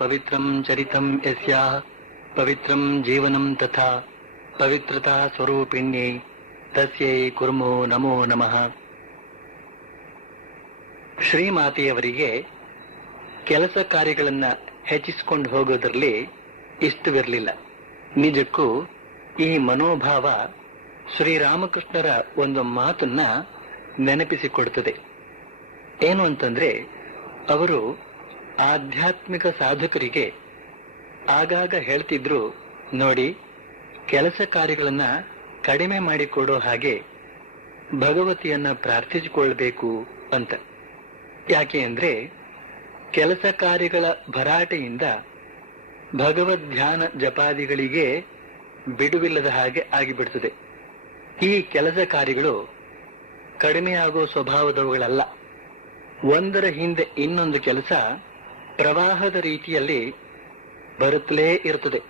ಪವಿತ್ರಂ ಚರಿತಂ ಯಸ್ಯಾಃ ಪವಿತ್ರಂ ಜೀವನಂ ತಥಾ ಪವಿತ್ರತಾ ಸ್ವರೂಪಿಣ್ಯೈ ತಸ್ಯೈ ಕುರ್ಮೋ ನಮೋ ನಮಃ. ಶ್ರೀಮಾತೆಯವರಿಗೆ ಕೆಲಸ ಕಾರ್ಯಗಳನ್ನ ಹೆಚ್ಚಿಸಿಕೊಂಡು ಹೋಗೋದ್ರಲ್ಲಿ ಇಷ್ಟವಿರಲಿಲ್ಲ. ನಿಜಕ್ಕೂ ಈ ಮನೋಭಾವ ಶ್ರೀರಾಮಕೃಷ್ಣರ ಒಂದು ಮಾತನ್ನ ನೆನಪಿಸಿಕೊಡುತ್ತದೆ. ಏನು ಅಂತಂದ್ರೆ, ಅವರು ಆಧ್ಯಾತ್ಮಿಕ ಸಾಧಕರಿಗೆ ಆಗಾಗ ಹೇಳ್ತಿದ್ರು, ನೋಡಿ, ಕೆಲಸ ಕಾರ್ಯಗಳನ್ನ ಕಡಿಮೆ ಮಾಡಿಕೊಡೋ ಹಾಗೆ ಭಗವತಿಯನ್ನ ಪ್ರಾರ್ಥಿಸಿಕೊಳ್ಬೇಕು ಅಂತ. ಯಾಕೆ ಅಂದ್ರೆ, ಕೆಲಸ ಕಾರ್ಯಗಳ ಭರಾಟೆಯಿಂದ ಭಗವದ್ ಧ್ಯಾನ ಜಪಾದಿಗಳಿಗೆ ಬಿಡುವಿಲ್ಲದ ಹಾಗೆ ಆಗಿಬಿಡ್ತದೆ. ಈ ಕೆಲಸ ಕಾರ್ಯಗಳು ಕಡಿಮೆಯಾಗೋ ಸ್ವಭಾವದವುಗಳಲ್ಲ. ಒಂದರ ಹಿಂದೆ ಇನ್ನೊಂದು ಕೆಲಸ ಪ್ರವಾಹದ ರೀತಿಯಲ್ಲಿ ಬರುತ್ತಲೇ ಇರುತ್ತದೆ.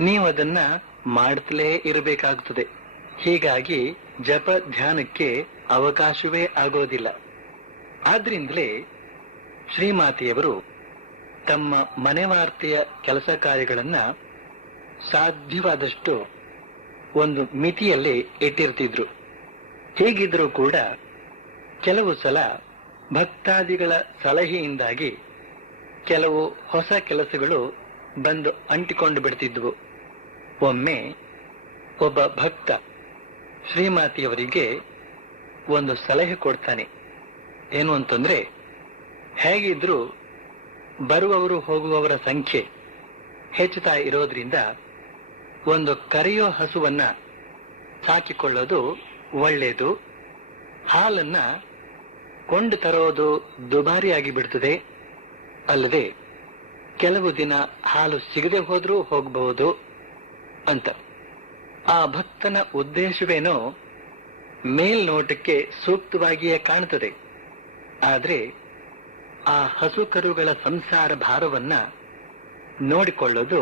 ನೀವು ಅದನ್ನ ಮಾಡುತ್ತಲೇ ಇರಬೇಕಾಗುತ್ತದೆ. ಹೀಗಾಗಿ ಜಪ ಧ್ಯಾನಕ್ಕೆ ಅವಕಾಶವೇ ಆಗೋದಿಲ್ಲ. ಆದ್ರಿಂದಲೇ ಶ್ರೀಮಾತೆಯವರು ತಮ್ಮ ಮನೆವಾರ್ತೆಯ ಕೆಲಸ ಕಾರ್ಯಗಳನ್ನ ಸಾಧ್ಯವಾದಷ್ಟು ಒಂದು ಮಿತಿಯಲ್ಲಿ ಇಟ್ಟಿರ್ತಿದ್ರು. ಹೀಗಿದ್ರೂ ಕೂಡ ಕೆಲವು ಸಲ ಭಕ್ತಾದಿಗಳ ಸಲಹೆಯಿಂದಾಗಿ ಕೆಲವು ಹೊಸ ಕೆಲಸಗಳು ಬಂದು ಅಂಟಿಕೊಂಡು ಬಿಡ್ತಿದ್ವು. ಒಮ್ಮೆ ಒಬ್ಬ ಭಕ್ತ ಶ್ರೀಮಾತೆಯವರಿಗೆ ಒಂದು ಸಲಹೆ ಕೊಡ್ತಾನೆ. ಏನು ಅಂತಂದ್ರೆ, ಹೇಗಿದ್ರು ಬರುವವರು ಹೋಗುವವರ ಸಂಖ್ಯೆ ಹೆಚ್ಚುತ್ತಾ ಇರೋದ್ರಿಂದ ಒಂದು ಕರೆಯೋ ಹಸುವನ್ನ ಸಾಕಿಕೊಳ್ಳೋದು ಒಳ್ಳೆಯದು. ಹಾಲನ್ನ ಕೊಂಡು ತರೋದು ದುಬಾರಿಯಾಗಿ ಬಿಡ್ತದೆ. ಅಲ್ಲದೆ ಕೆಲವು ದಿನ ಹಾಲು ಸಿಗದೆ ಹೋದ್ರೂ ಹೋಗಬಹುದು ಅಂತ. ಆ ಭಕ್ತನ ಉದ್ದೇಶವೇನೋ ಮೇಲ್ನೋಟಕ್ಕೆ ಸೂಕ್ತವಾಗಿಯೇ ಕಾಣುತ್ತದೆ. ಆದ್ರೆ ಆ ಹಸು ಕರುಗಳ ಸಂಸಾರ ಭಾರವನ್ನ ನೋಡಿಕೊಳ್ಳೋದು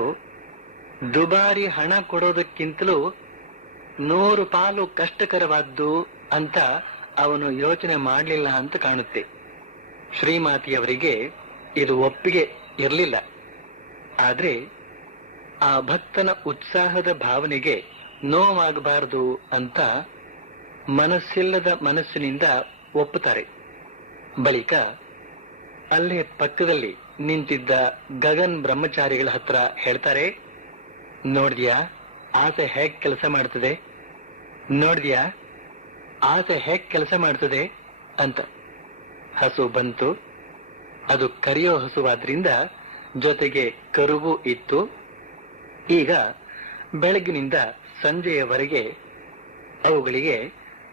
ದುಬಾರಿ ಹಣ ಕೊಡೋದಕ್ಕಿಂತಲೂ 100 ಪಾಲು ಕಷ್ಟಕರವಾದ್ದು ಅಂತ ಅವನು ಯೋಚನೆ ಮಾಡಲಿಲ್ಲ ಅಂತ ಕಾಣುತ್ತೆ. ಶ್ರೀಮಾತೆಯವರಿಗೆ ಇದು ಒಪ್ಪಿಗೆ ಇರಲಿಲ್ಲ. ಆದ್ರೆ ಆ ಭಕ್ತನ ಉತ್ಸಾಹದ ಭಾವನೆಗೆ ನೋವಾಗಬಾರದು ಅಂತ ಮನಸ್ಸಿಲ್ಲದ ಮನಸ್ಸಿನಿಂದ ಒಪ್ಪುತ್ತಾರೆ. ಬಳಿಕ ಅಲ್ಲೇ ಪಕ್ಕದಲ್ಲಿ ನಿಂತಿದ್ದ ಗಗನ್ ಬ್ರಹ್ಮಚಾರಿಗಳ ಹತ್ರ ಹೇಳ್ತಾರೆ, ನೋಡ್ದ್ಯಾ ಆಸೆ ಹೇಗ್ ಕೆಲಸ ಮಾಡ್ತದೆ, ನೋಡ್ದ್ಯಾ ಆಸೆ ಹೇಗ್ ಕೆಲಸ ಮಾಡ್ತದೆ ಅಂತ. ಹಸು ಬಂತು. ಅದು ಕರಿಯೋ ಹಸುವಾದ್ರಿಂದ ಜೊತೆಗೆ ಕರುವು ಇತ್ತು. ಈಗ ಬೆಳಗಿನಿಂದ ಸಂಜೆಯವರೆಗೆ ಅವುಗಳಿಗೆ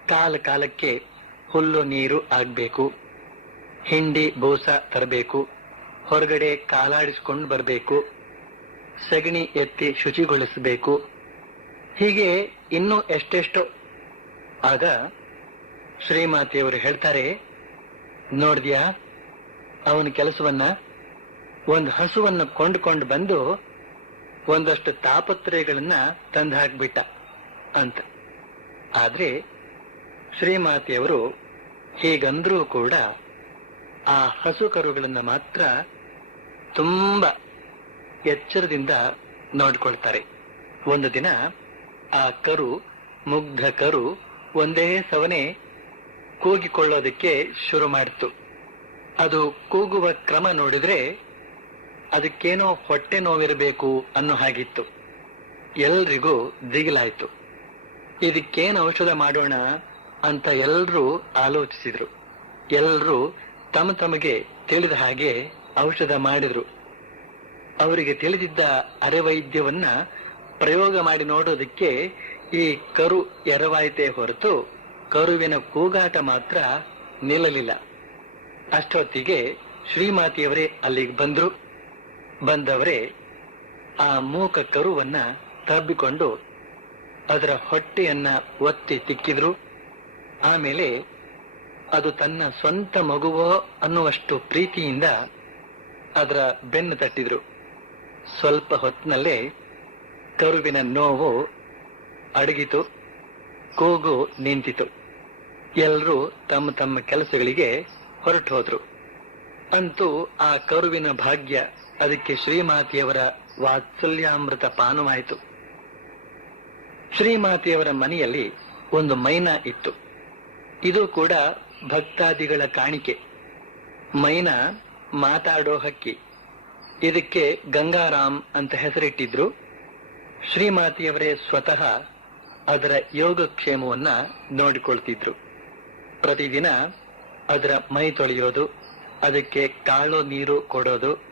ಕಾಲ ಕಾಲಕ್ಕೆ ಹುಲ್ಲು ನೀರು ಆಗ್ಬೇಕು, ಹಿಂಡಿ ಬೂಸ ತರಬೇಕು, ಹೊರಗಡೆ ಕಾಲಾಡಿಸ್ಕೊಂಡು ಬರಬೇಕು, ಸಗಣಿ ಎತ್ತಿ ಶುಚಿಗೊಳಿಸಬೇಕು. ಹೀಗೆ ಇನ್ನೂ ಎಷ್ಟೆಷ್ಟೋ. ಆಗ ಶ್ರೀಮಾತೆಯವರು ಹೇಳ್ತಾರೆ, ನೋಡ್ದ್ಯಾ ಅವನ ಕೆಲಸವನ್ನ, ಒಂದು ಹಸುವನ್ನು ಕೊಂಡುಕೊಂಡು ಬಂದು ಒಂದಷ್ಟು ತಾಪತ್ರಯಗಳನ್ನ ತಂದು ಹಾಕ್ಬಿಟ್ಟ ಅಂತ. ಆದ್ರೆ ಶ್ರೀಮಾತೆಯವರು ಹೀಗಂದ್ರೂ ಕೂಡ ಆ ಹಸು ಕರುಗಳನ್ನ ಮಾತ್ರ ತುಂಬಾ ಎಚ್ಚರದಿಂದ ನೋಡ್ಕೊಳ್ತಾರೆ. ಒಂದು ದಿನ ಆ ಕರು, ಮುಗ್ಧ ಕರು, ಒಂದೇ ಸವನೆ ಕೂಗಿಕೊಳ್ಳೋದಕ್ಕೆ ಶುರು ಮಾಡಿತು. ಅದು ಕೂಗುವ ಕ್ರಮ ನೋಡಿದ್ರೆ ಅದಕ್ಕೇನೋ ಹೊಟ್ಟೆ ನೋವಿರಬೇಕು ಅನ್ನೋ ಹಾಗಿತ್ತು. ಎಲ್ರಿಗೂ ದಿಗಿಲಾಯ್ತು. ಇದಕ್ಕೇನು ಔಷಧ ಮಾಡೋಣ ಅಂತ ಎಲ್ರೂ ಆಲೋಚಿಸಿದ್ರು. ಎಲ್ರೂ ತಮ್ಮ ತಮಗೆ ತಿಳಿದ ಹಾಗೆ ಔಷಧ ಮಾಡಿದ್ರು. ಅವರಿಗೆ ತಿಳಿದಿದ್ದ ಅರೆವೈದ್ಯವನ್ನ ಪ್ರಯೋಗ ಮಾಡಿ ನೋಡೋದಕ್ಕೆ ಈ ಕರು ಎರವಾಯಿತೇ ಹೊರತು ಕರುವಿನ ಕೂಗಾಟ ಮಾತ್ರ ನಿಲ್ಲಲಿಲ್ಲ. ಅಷ್ಟೊತ್ತಿಗೆ ಶ್ರೀಮಾತೆಯವರೇ ಅಲ್ಲಿಗೆ ಬಂದ್ರು. ಬಂದವರೇ ಆ ಮೂಕ ಕರುವನ್ನ ತಬ್ಬಿಕೊಂಡು ಅದರ ಹೊಟ್ಟೆಯನ್ನ ಒತ್ತಿ ತಿಕ್ಕಿದ್ರು. ಆಮೇಲೆ ಅದು ತನ್ನ ಸ್ವಂತ ಮಗುವೋ ಅನ್ನುವಷ್ಟು ಪ್ರೀತಿಯಿಂದ ಅದರ ಬೆನ್ನು ತಟ್ಟಿದ್ರು. ಸ್ವಲ್ಪ ಹೊತ್ತಿನಲ್ಲೇ ಕರುವಿನ ನೋವು ಅಡಗಿತು, ಕೂಗು ನಿಂತಿತು. ಎಲ್ಲರೂ ತಮ್ಮ ತಮ್ಮ ಕೆಲಸಗಳಿಗೆ ಹೊರಟು ಹೋದ್ರು. ಅಂತೂ ಆ ಕರುವಿನ ಭಾಗ್ಯ ಅದಕ್ಕೆ ಶ್ರೀಮಾತೆಯವರ ವಾತ್ಸಲ್ಯಾಮೃತ ಪಾನವಾಯಿತು. ಶ್ರೀಮಾತೆಯವರ ಮನೆಯಲ್ಲಿ ಒಂದು ಮೈನಾ ಇತ್ತು. ಇದು ಕೂಡ ಭಕ್ತಾದಿಗಳ ಕಾಣಿಕೆ. ಮೈನಾ ಮಾತಾಡೋ ಹಕ್ಕಿ. ಇದಕ್ಕೆ ಗಂಗಾರಾಮ್ ಅಂತ ಹೆಸರಿಟ್ಟಿದ್ರು. ಶ್ರೀಮಾತೆಯವರೇ ಸ್ವತಃ ಅದರ ಯೋಗಕ್ಷೇಮವನ್ನ ನೋಡಿಕೊಳ್ತಿದ್ರು. ಪ್ರತಿದಿನ ಅದರ ಮೈ ತೊಳೆಯೋದು, ಅದಕ್ಕೆ ಕಾಳು ನೀರು ಕೊಡೋದು,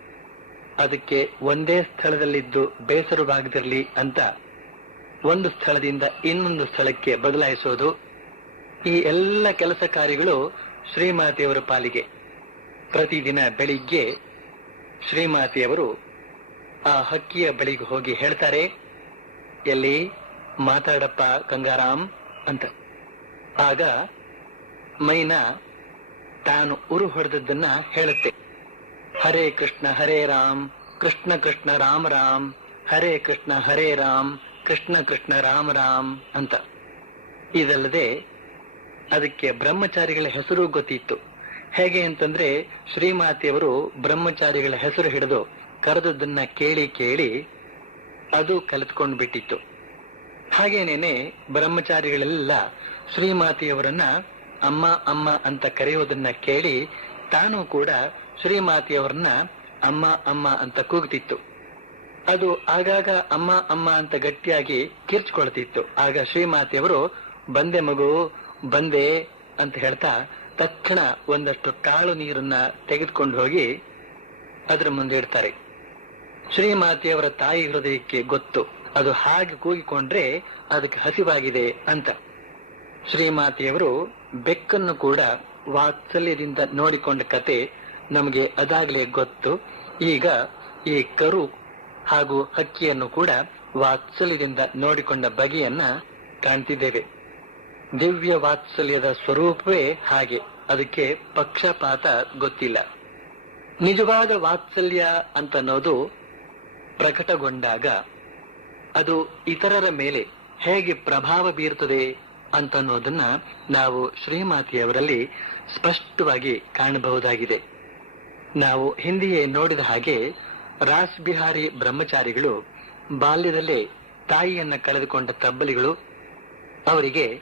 ಅದಕ್ಕೆ ಒಂದೇ ಸ್ಥಳದಲ್ಲಿದ್ದು ಬೇಸರವಾಗದಿರಲಿ ಅಂತ ಒಂದು ಸ್ಥಳದಿಂದ ಇನ್ನೊಂದು ಸ್ಥಳಕ್ಕೆ ಬದಲಾಯಿಸೋದು, ಈ ಎಲ್ಲ ಕೆಲಸ ಕಾರ್ಯಗಳು ಶ್ರೀಮಾತೆಯವರ ಪಾಲಿಗೆ. ಪ್ರತಿದಿನ ಬೆಳಿಗ್ಗೆ ಶ್ರೀಮಾತೆಯವರು ಆ ಹಕ್ಕಿಯ ಬಳಿಗೆ ಹೋಗಿ ಹೇಳ್ತಾರೆ, ಎಲ್ಲಿ ಮಾತಾಡಪ್ಪ ಗಂಗಾರಾಮ್ ಅಂತ. ಆಗ ಮೈನಾ ತಾನು ಉರು ಹೊಡೆದದ್ದನ್ನ ಹೇಳುತ್ತೆ. ಹರೇ ಕೃಷ್ಣ ಹರೇ ರಾಮ್, ಕೃಷ್ಣ ಕೃಷ್ಣ ರಾಮ ರಾಮ್, ಹರೇ ಕೃಷ್ಣ ಹರೇ ರಾಮ್, ಕೃಷ್ಣ ಕೃಷ್ಣ ರಾಮ ರಾಮ್ ಅಂತ. ಇದಲ್ಲದೆ ಅದಕ್ಕೆ ಬ್ರಹ್ಮಚಾರಿಗಳ ಹೆಸರು ಗೊತ್ತಿತ್ತು. ಹೇಗೆ ಅಂತಂದ್ರೆ ಶ್ರೀಮಾತೆಯವರು ಬ್ರಹ್ಮಚಾರಿಗಳ ಹೆಸರು ಹಿಡಿದು ಕರೆದದ್ದನ್ನ ಕೇಳಿ ಕೇಳಿ ಅದು ಕಲಿತ್ಕೊಂಡು ಬಿಟ್ಟಿತ್ತು. ಹಾಗೇನೇನೆ ಬ್ರಹ್ಮಚಾರಿಗಳೆಲ್ಲ ಶ್ರೀಮಾತೆಯವರನ್ನ ಅಮ್ಮ ಅಮ್ಮ ಅಂತ ಕರೆಯೋದನ್ನ ಕೇಳಿ ತಾನು ಕೂಡ ಶ್ರೀಮಾತೆಯವರನ್ನ ಅಮ್ಮ ಅಮ್ಮ ಅಂತ ಕೂಗ್ತಿತ್ತು. ಅದು ಆಗಾಗ ಅಮ್ಮ ಅಮ್ಮ ಅಂತ ಗಟ್ಟಿಯಾಗಿ ಕಿರ್ಚ್ಕೊಳ್ತಿತ್ತು. ಆಗ ಶ್ರೀಮಾತೆಯವರು ಬಂದೆ ಮಗು ಬಂದೆ ಅಂತ ಹೇಳ್ತಾ ತಕ್ಷಣ ಒಂದಷ್ಟು ಕಾಳು ನೀರನ್ನ ತೆಗೆದುಕೊಂಡು ಹೋಗಿ ಅದರ ಮುಂದೆ ಇಡ್ತಾರೆ. ಶ್ರೀಮಾತೆಯವರ ತಾಯಿ ಹೃದಯಕ್ಕೆ ಗೊತ್ತು, ಅದು ಹಾಗೆ ಕೂಗಿಕೊಂಡ್ರೆ ಅದಕ್ಕೆ ಹಸಿವಾಗಿದೆ ಅಂತ. ಶ್ರೀಮಾತೆಯವರು ಬೆಕ್ಕನ್ನು ಕೂಡ ವಾತ್ಸಲ್ಯದಿಂದ ನೋಡಿಕೊಂಡ ಕತೆ ನಮಗೆ ಅದಾಗಲೇ ಗೊತ್ತು. ಈಗ ಈ ಕರು ಹಾಗೂ ಹಕ್ಕಿಯನ್ನು ಕೂಡ ವಾತ್ಸಲ್ಯದಿಂದ ನೋಡಿಕೊಂಡ ಬಗೆಯನ್ನ ಕಾಣ್ತಿದ್ದೇವೆ. ದಿವ್ಯ ವಾತ್ಸಲ್ಯದ ಸ್ವರೂಪವೇ ಹಾಗೆ, ಅದಕ್ಕೆ ಪಕ್ಷಪಾತ ಗೊತ್ತಿಲ್ಲ. ನಿಜವಾದ ವಾತ್ಸಲ್ಯ ಅಂತನ್ನೋದು ಪ್ರಕಟಗೊಂಡಾಗ ಅದು ಇತರರ ಮೇಲೆ ಹೇಗೆ ಪ್ರಭಾವ ಬೀರುತ್ತದೆ ಅಂತನ್ನೋದನ್ನ ನಾವು ಶ್ರೀಮಾತೆಯವರಲ್ಲಿ ಸ್ಪಷ್ಟವಾಗಿ ಕಾಣಬಹುದಾಗಿದೆ. ನಾವು ಹಿಂದೆಯೇ ನೋಡಿದ ಹಾಗೆ ರಾಸ್ ಬಿಹಾರಿ ಬ್ರಹ್ಮಚಾರಿಗಳು ಬಾಲ್ಯದಲ್ಲೇ ತಾಯಿಯನ್ನ ಕಳೆದುಕೊಂಡ ತಬ್ಬಲಿಗಳು. ಅವರಿಗೆ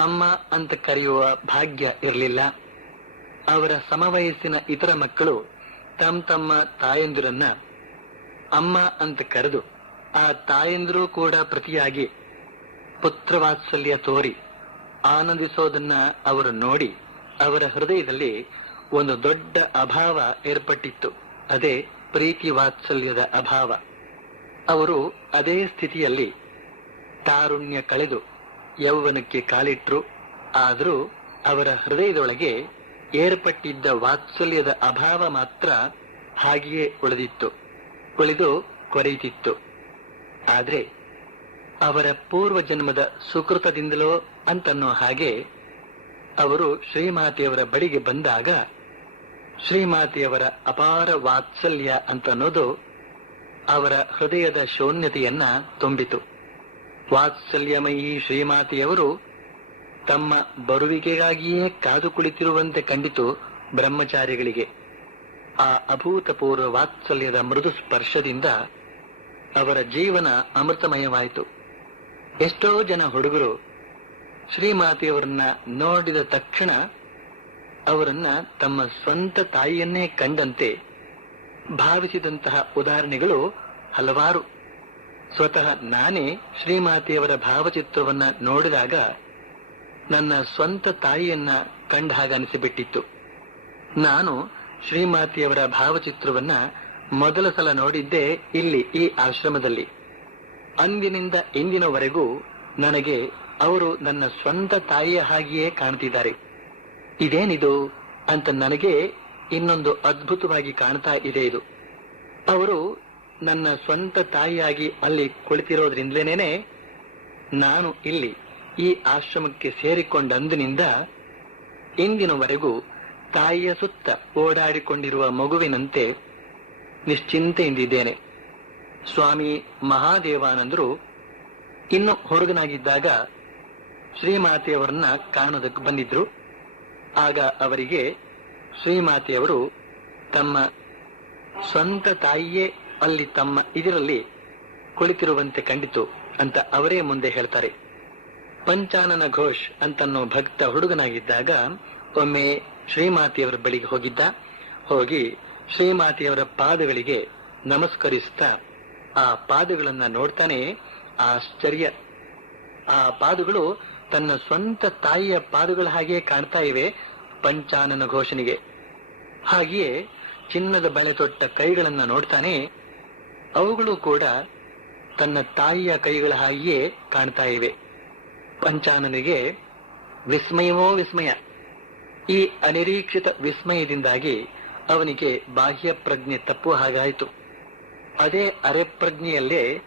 ಅಮ್ಮ ಅಂತ ಕರೆಯುವ ಭಾಗ್ಯ ಇರಲಿಲ್ಲ. ಅವರ ಸಮವಯಸ್ಸಿನ ಇತರ ಮಕ್ಕಳು ತಮ್ಮ ತಾಯಂದಿರನ್ನ ಅಮ್ಮ ಅಂತ ಕರೆದು ಆ ತಾಯಂದಿರು ಕೂಡ ಪ್ರತಿಯಾಗಿ ಪುತ್ರವಾತ್ಸಲ್ಯ ತೋರಿ ಆನಂದಿಸೋದನ್ನ ಅವರು ನೋಡಿ ಅವರ ಹೃದಯದಲ್ಲಿ ಒಂದು ದೊಡ್ಡ ಅಭಾವ ಏರ್ಪಟ್ಟಿತ್ತು. ಅದೇ ಪ್ರೀತಿ ವಾತ್ಸಲ್ಯದ ಅಭಾವ. ಅವರು ಅದೇ ಸ್ಥಿತಿಯಲ್ಲಿ ತಾರುಣ್ಯ ಕಳೆದು ಯೌವನಕ್ಕೆ ಕಾಲಿಟ್ರು. ಆದರೂ ಅವರ ಹೃದಯದೊಳಗೆ ಏರ್ಪಟ್ಟಿದ್ದ ವಾತ್ಸಲ್ಯದ ಅಭಾವ ಮಾತ್ರ ಹಾಗೆಯೇ ಉಳಿದು ಕೊರೆಯುತ್ತಿತ್ತು. ಆದ್ರೆ ಅವರ ಪೂರ್ವ ಜನ್ಮದ ಸುಕೃತದಿಂದಲೋ ಅಂತನ್ನೋ ಹಾಗೆ ಅವರು ಶ್ರೀಮಾತೆಯವರ ಬಳಿಗೆ ಬಂದಾಗ ಶ್ರೀಮಾತೆಯವರ ಅಪಾರ ವಾತ್ಸಲ್ಯ ಅಂತನ್ನೋದು ಅವರ ಹೃದಯದ ಶೂನ್ಯತೆಯನ್ನ ತುಂಬಿತು. ವಾತ್ಸಲ್ಯಮಯಿ ಶ್ರೀಮಾತೆಯವರು ತಮ್ಮ ಬರುವಿಕೆಗಾಗಿಯೇ ಕಾದು ಕುಳಿತಿರುವಂತೆ ಕಂಡಿತು ಬ್ರಹ್ಮಚಾರಿಗಳಿಗೆ. ಆ ಅಭೂತಪೂರ್ವ ವಾತ್ಸಲ್ಯದ ಮೃದು ಸ್ಪರ್ಶದಿಂದ ಅವರ ಜೀವನ ಅಮೃತಮಯವಾಯಿತು. ಎಷ್ಟೋ ಜನ ಹುಡುಗರು ಶ್ರೀಮಾತೆಯವರನ್ನ ನೋಡಿದ ತಕ್ಷಣ ಅವರನ್ನ ತಮ್ಮ ಸ್ವಂತ ತಾಯಿಯನ್ನೇ ಕಂಡಂತೆ ಭಾವಿಸಿದಂತಹ ಉದಾಹರಣೆಗಳು ಹಲವಾರು. ಸ್ವತಃ ನಾನೇ ಶ್ರೀಮಾತೆಯವರ ಭಾವಚಿತ್ರವನ್ನ ನೋಡಿದಾಗ ನನ್ನ ಸ್ವಂತ ತಾಯಿಯನ್ನ ಕಂಡ ಹಾಗನಿಸಿಬಿಟ್ಟಿತ್ತು. ನಾನು ಶ್ರೀಮಾತೆಯವರ ಭಾವಚಿತ್ರವನ್ನ ಮೊದಲ ಸಲ ನೋಡಿದ್ದೆ ಇಲ್ಲಿ ಈ ಆಶ್ರಮದಲ್ಲಿ. ಅಂದಿನಿಂದ ಇಂದಿನವರೆಗೂ ನನಗೆ ಅವರು ನನ್ನ ಸ್ವಂತ ತಾಯಿಯ ಹಾಗೆಯೇ ಕಾಣ್ತಿದ್ದಾರೆ. ಇದೇನಿದು ಅಂತ ನನಗೆ ಇನ್ನೊಂದು ಅದ್ಭುತವಾಗಿ ಕಾಣ್ತಾ ಇದೆ. ಇದು ಅವರು ನನ್ನ ಸ್ವಂತ ತಾಯಿಯಾಗಿ ಅಲ್ಲಿ ಕುಳಿತಿರೋದ್ರಿಂದಲೇನೆ ನಾನು ಇಲ್ಲಿ ಈ ಆಶ್ರಮಕ್ಕೆ ಸೇರಿಕೊಂಡಂದಿನಿಂದ ಇಂದಿನವರೆಗೂ ತಾಯಿಯ ಸುತ್ತ ಓಡಾಡಿಕೊಂಡಿರುವ ಮಗುವಿನಂತೆ ನಿಶ್ಚಿಂತೆಯಿಂದಿದ್ದೇನೆ. ಸ್ವಾಮಿ ಮಹಾದೇವಾನಂದರು ಇನ್ನು ಹುಡುಗನಾಗಿದ್ದಾಗ ಶ್ರೀಮಾತೆಯವರನ್ನ ಕಾಣೋದಕ್ಕೆ ಬಂದಿದ್ರು. ಆಗ ಅವರಿಗೆ ಶ್ರೀಮಾತೆಯವರು ತಮ್ಮ ಸ್ವಂತ ತಾಯಿಯೇ ಅಲ್ಲಿ ತಮ್ಮ ಇದರಲ್ಲಿ ಕುಳಿತಿರುವಂತೆ ಕಂಡಿತು ಅಂತ ಅವರೇ ಮುಂದೆ ಹೇಳ್ತಾರೆ. ಪಂಚಾನನ ಘೋಷ್ ಅಂತನ್ನೋ ಭಕ್ತ ಹುಡುಗನಾಗಿದ್ದಾಗ ಒಮ್ಮೆ ಶ್ರೀಮಾತೆಯವರ ಬಳಿಗೆ ಹೋಗಿದ್ದ. ಹೋಗಿ ಶ್ರೀಮಾತೆಯವರ ಪಾದಗಳಿಗೆ ನಮಸ್ಕರಿಸ್ತಾ ಆ ಪಾದಗಳನ್ನ ನೋಡ್ತಾನೆ. ಆಶ್ಚರ್ಯ, ಆ ಪಾದಗಳು ತನ್ನ ಸ್ವಂತ ತಾಯಿಯ ಪಾದಗಳ ಹಾಗೆಯೇ ಕಾಣ್ತಾ ಇವೆ ಪಂಚಾನನ ಘೋಷನಿಗೆ. ಹಾಗೆಯೇ ಚಿನ್ನದ ಬಳೆ ತೊಟ್ಟ ಕೈಗಳನ್ನ ನೋಡ್ತಾನೆ. ಅವುಗಳು ಕೂಡ ತನ್ನ ತಾಯಿಯ ಕೈಗಳ ಹಾಗೆಯೇ ಕಾಣ್ತಾ ಇವೆ. ಪಂಚಾನನಿಗೆ ವಿಸ್ಮಯವೋ ವಿಸ್ಮಯ. ಈ ಅನಿರೀಕ್ಷಿತ ವಿಸ್ಮಯದಿಂದಾಗಿ ಅವನಿಗೆ ಬಾಹ್ಯ ಪ್ರಜ್ಞೆ ತಪ್ಪುವ ಹಾಗಾಯಿತು. ಅದೇ ಅರೆಪ್ರಜ್ಞೆಯಲ್ಲೇ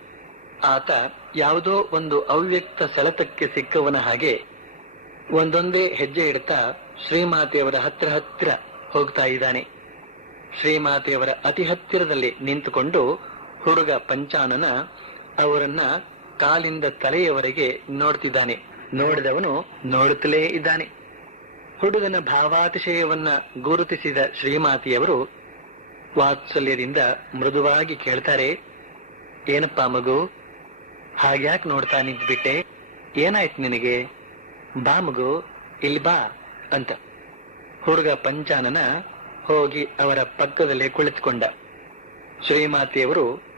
ಆತ ಯಾವುದೋ ಒಂದು ಅವ್ಯಕ್ತ ಸೆಳೆತಕ್ಕೆ ಸಿಕ್ಕವನ ಹಾಗೆ ಒಂದೊಂದೇ ಹೆಜ್ಜೆ ಇಡ್ತಾ ಶ್ರೀಮಾತೆಯವರ ಹತ್ತಿರ ಹೋಗ್ತಾ ಇದ್ದಾನೆ. ಶ್ರೀಮಾತೆಯವರ ಅತಿ ಹತ್ತಿರದಲ್ಲಿ ನಿಂತುಕೊಂಡು ಹುಡುಗ ಪಂಚಾನನ ಅವರನ್ನ ಕಾಲಿಂದ ತಲೆಯವರೆಗೆ ನೋಡ್ತಿದ್ದಾನೆ. ನೋಡಿದವನು ನೋಡುತ್ತಲೇ ಇದ್ದಾನೆ. ಹುಡುಗನ ಭಾವಾತಿಶಯವನ್ನ ಗುರುತಿಸಿದ ಶ್ರೀಮಾತೆಯವರು ವಾತ್ಸಲ್ಯದಿಂದ ಮೃದುವಾಗಿ ಕೇಳ್ತಾರೆ, ಏನಪ್ಪಾ ಮಗು, ಹಾಗ್ಯಾಕೆ ನೋಡ್ತಾ ನಿಂತ್ಬಿಟ್ಟೆ? ಏನಾಯ್ತು ನಿನಗೆ? ಬಾ ಮಗು, ಇಲ್ಲಿ ಬಾ ಅಂತ. ಹುಡುಗ ಪಂಚಾನನ ಹೋಗಿ ಅವರ ಪಕ್ಕದಲ್ಲೇ ಕುಳಿತುಕೊಂಡ. ಶ್ರೀಮಾತೆಯವರು